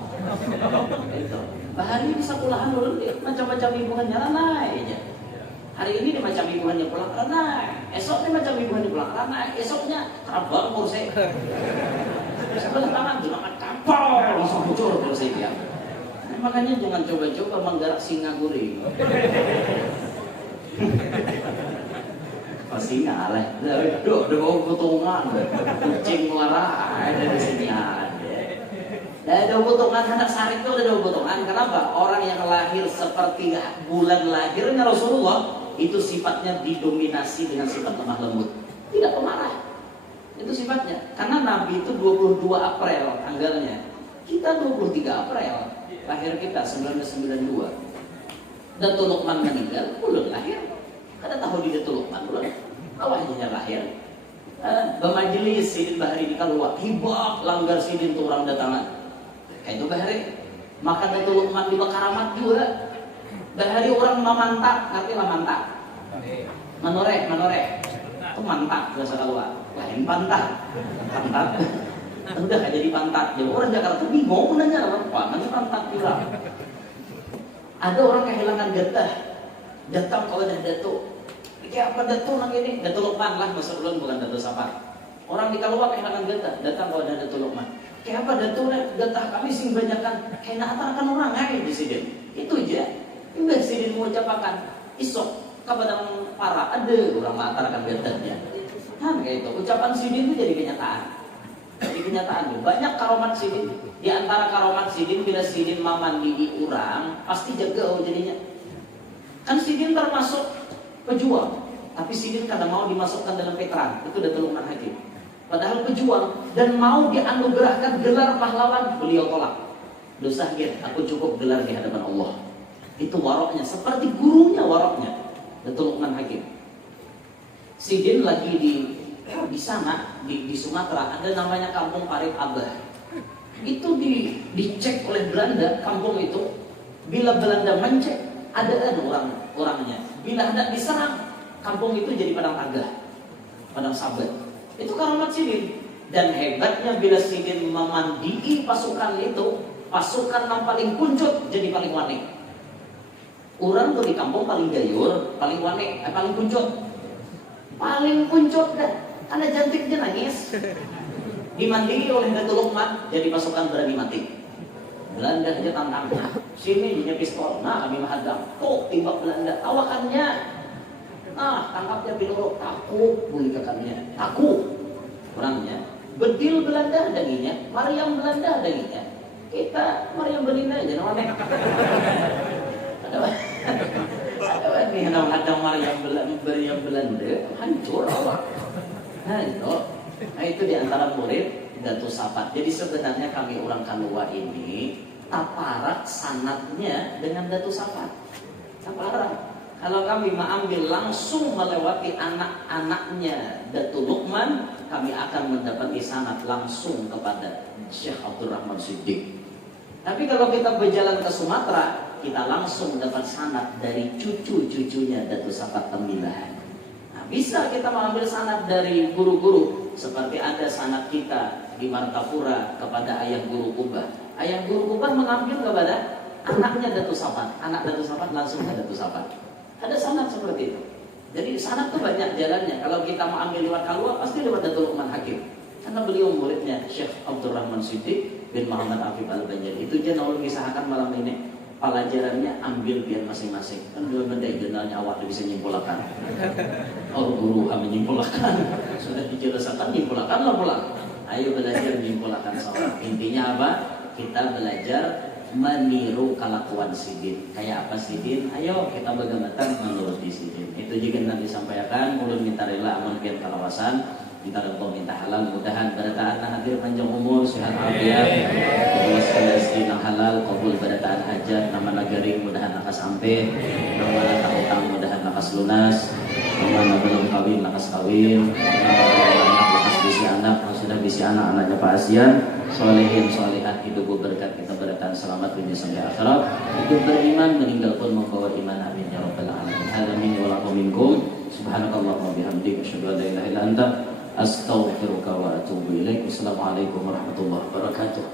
Itu. Bahari bisa pulahan ulun macam-macam hubungannya ranai aja. Hari ini dia macam hubungannya pulang ranai. Esok dia macam hubungannya pulang ranai. Esoknya kerabang kursi. Sebelah tangan jangan kapal langsung bocor kursi dia. Makanya jangan coba-coba menggarap singa gurih. Pasti ngalah. Duh, ada bau potongan. Kucing marah ada di sini ada. Ada potongan anak sarit itu ada potongan. Kenapa? Orang yang lahir seperti bulan lahirnya Rasulullah itu sifatnya didominasi dengan sifat lemah lembut, tidak pemarah. Itu sifatnya. Karena Nabi itu 22 April tanggalnya. Kita 23 April lahir kita 1992. Datu Luqman meninggal, ulun lahir. Kada tahu di Datu Luqman ulun. awalnya lahir bermajelis sidin bahari di keluar hibak langgar sidin tuh orang datangan kayak itu bahari maka Datuk Luqman di Bakaramat juga bahari orang mamantak ngerti lah mantak manoreh itu mantak bahasa keluar lain pantat udah gak jadi pantat ya orang Jakarta bingung nanya apa namanya pantat pula ada orang kehilangan getah datang kalau ada Datuk kayak apa Datuk nang ini Datuk Luqman lah masa ulun bukan Datuk Safar orang di Kalua kehilangan getah datang kalau ada Datuk Luqman kayak apa Datuk getah kami sing banyakan kayak akan orang aja di sini itu aja enggak sidin mau ucapakan isok kepada para ada orang mengatakan getahnya kan kayak itu ucapan sidin itu jadi kenyataan banyak karomat sidin di antara karomat sidin bila sidin mamandi orang pasti jaga jadinya kan sidin termasuk pejuang tapi sidin kadang mau dimasukkan dalam veteran itu Datuk Luqman Hakim padahal pejuang dan mau dianugerahkan gelar pahlawan beliau tolak dosa aku cukup gelar di hadapan Allah itu waroknya seperti gurunya waroknya Datuk Luqman Hakim sidin lagi di sana di Sumatera ada namanya Kampung Parit Abah itu dicek oleh Belanda kampung itu bila Belanda mencek ada orangnya bila hendak diserang kampung itu jadi padang tagah padang sabat itu karamat sidin dan hebatnya bila sidin memandii pasukan itu pasukan yang paling kuncut jadi paling wanik orang tuh di kampung paling gayur paling wanik paling kuncut dah ada jantiknya nangis dimandiri oleh Datuk Luqman jadi pasukan berani mati Belanda aja tantang sini punya pistol nah kami menghadang tuh timbak Belanda tawakannya tangkapnya piloro takut bulikakannya takut orangnya bedil Belanda dagingnya Mariam Belanda dagingnya kita Mariam Belina aja namanya ada nih hadang Mariam Belanda hancur Allah nah itu diantara murid Datuk Safat jadi sebenarnya kami orang Kalua ini taparak sanatnya dengan Datuk Safat taparak kalau kami mengambil langsung melewati anak-anaknya Datuk Luqman kami akan mendapati sanat langsung kepada Syekh Abdul Rahman Siddiq tapi kalau kita berjalan ke Sumatera kita langsung dapat sanad dari cucu-cucunya Datuk Safat Tembilahan. Nah, bisa kita mengambil sanad dari guru-guru seperti ada sanad kita di Martapura kepada ayah guru Kubah. Ayah guru Kubah mengambil kepada anaknya Datuk Safat, anak Datuk Safat langsung ke Datuk Safat. Ada sanad seperti itu. Jadi sanad itu banyak jalannya. Kalau kita mau ambil lewat Kalua pasti lewat Datuk Luqman Hakim. Karena beliau muridnya Syekh Abdul Rahman Siddiq bin Muhammad Afif Al-Banjari. Itu dia naul kisahkan malam ini. Pelajarannya ambil biar masing-masing. Kan dua benda idealnya awak bisa nyimpulkan. Oh guru kami nyimpulkan. Sudah dijelaskan nyimpulkanlah pula. Ayo belajar nyimpulkan soal. Intinya apa? Kita belajar meniru kelakuan sidin. Kayak apa sidin? Ayo kita bagaimana menurut sidin. Itu juga nanti disampaikan. Ulun minta rela aman biar kalawasan. Minta rezeki, minta halal, mudahan berataan hadir panjang umur, sehat afiat, luas rezeki yang halal, kabul berataan hajat, nama nagari mudahan lakas sampai, nama nata utang mudahan lakas lunas, nama belum kawin lakas kawin, nama lakas bisi anak, kalau sudah bisi anak-anaknya Pak Asian, solehin solehat hidup berkat kita berataan selamat dunia sampai akhirat, hidup beriman meninggal pun membawa iman amin ya rabbal alamin. Alamin wa lakum minkum, subhanakallah wa bihamdik, asyhadu an la ilaha illa anta astaghfiruka wa atubu ilaik. Wassalamualaikum warahmatullahi wabarakatuh.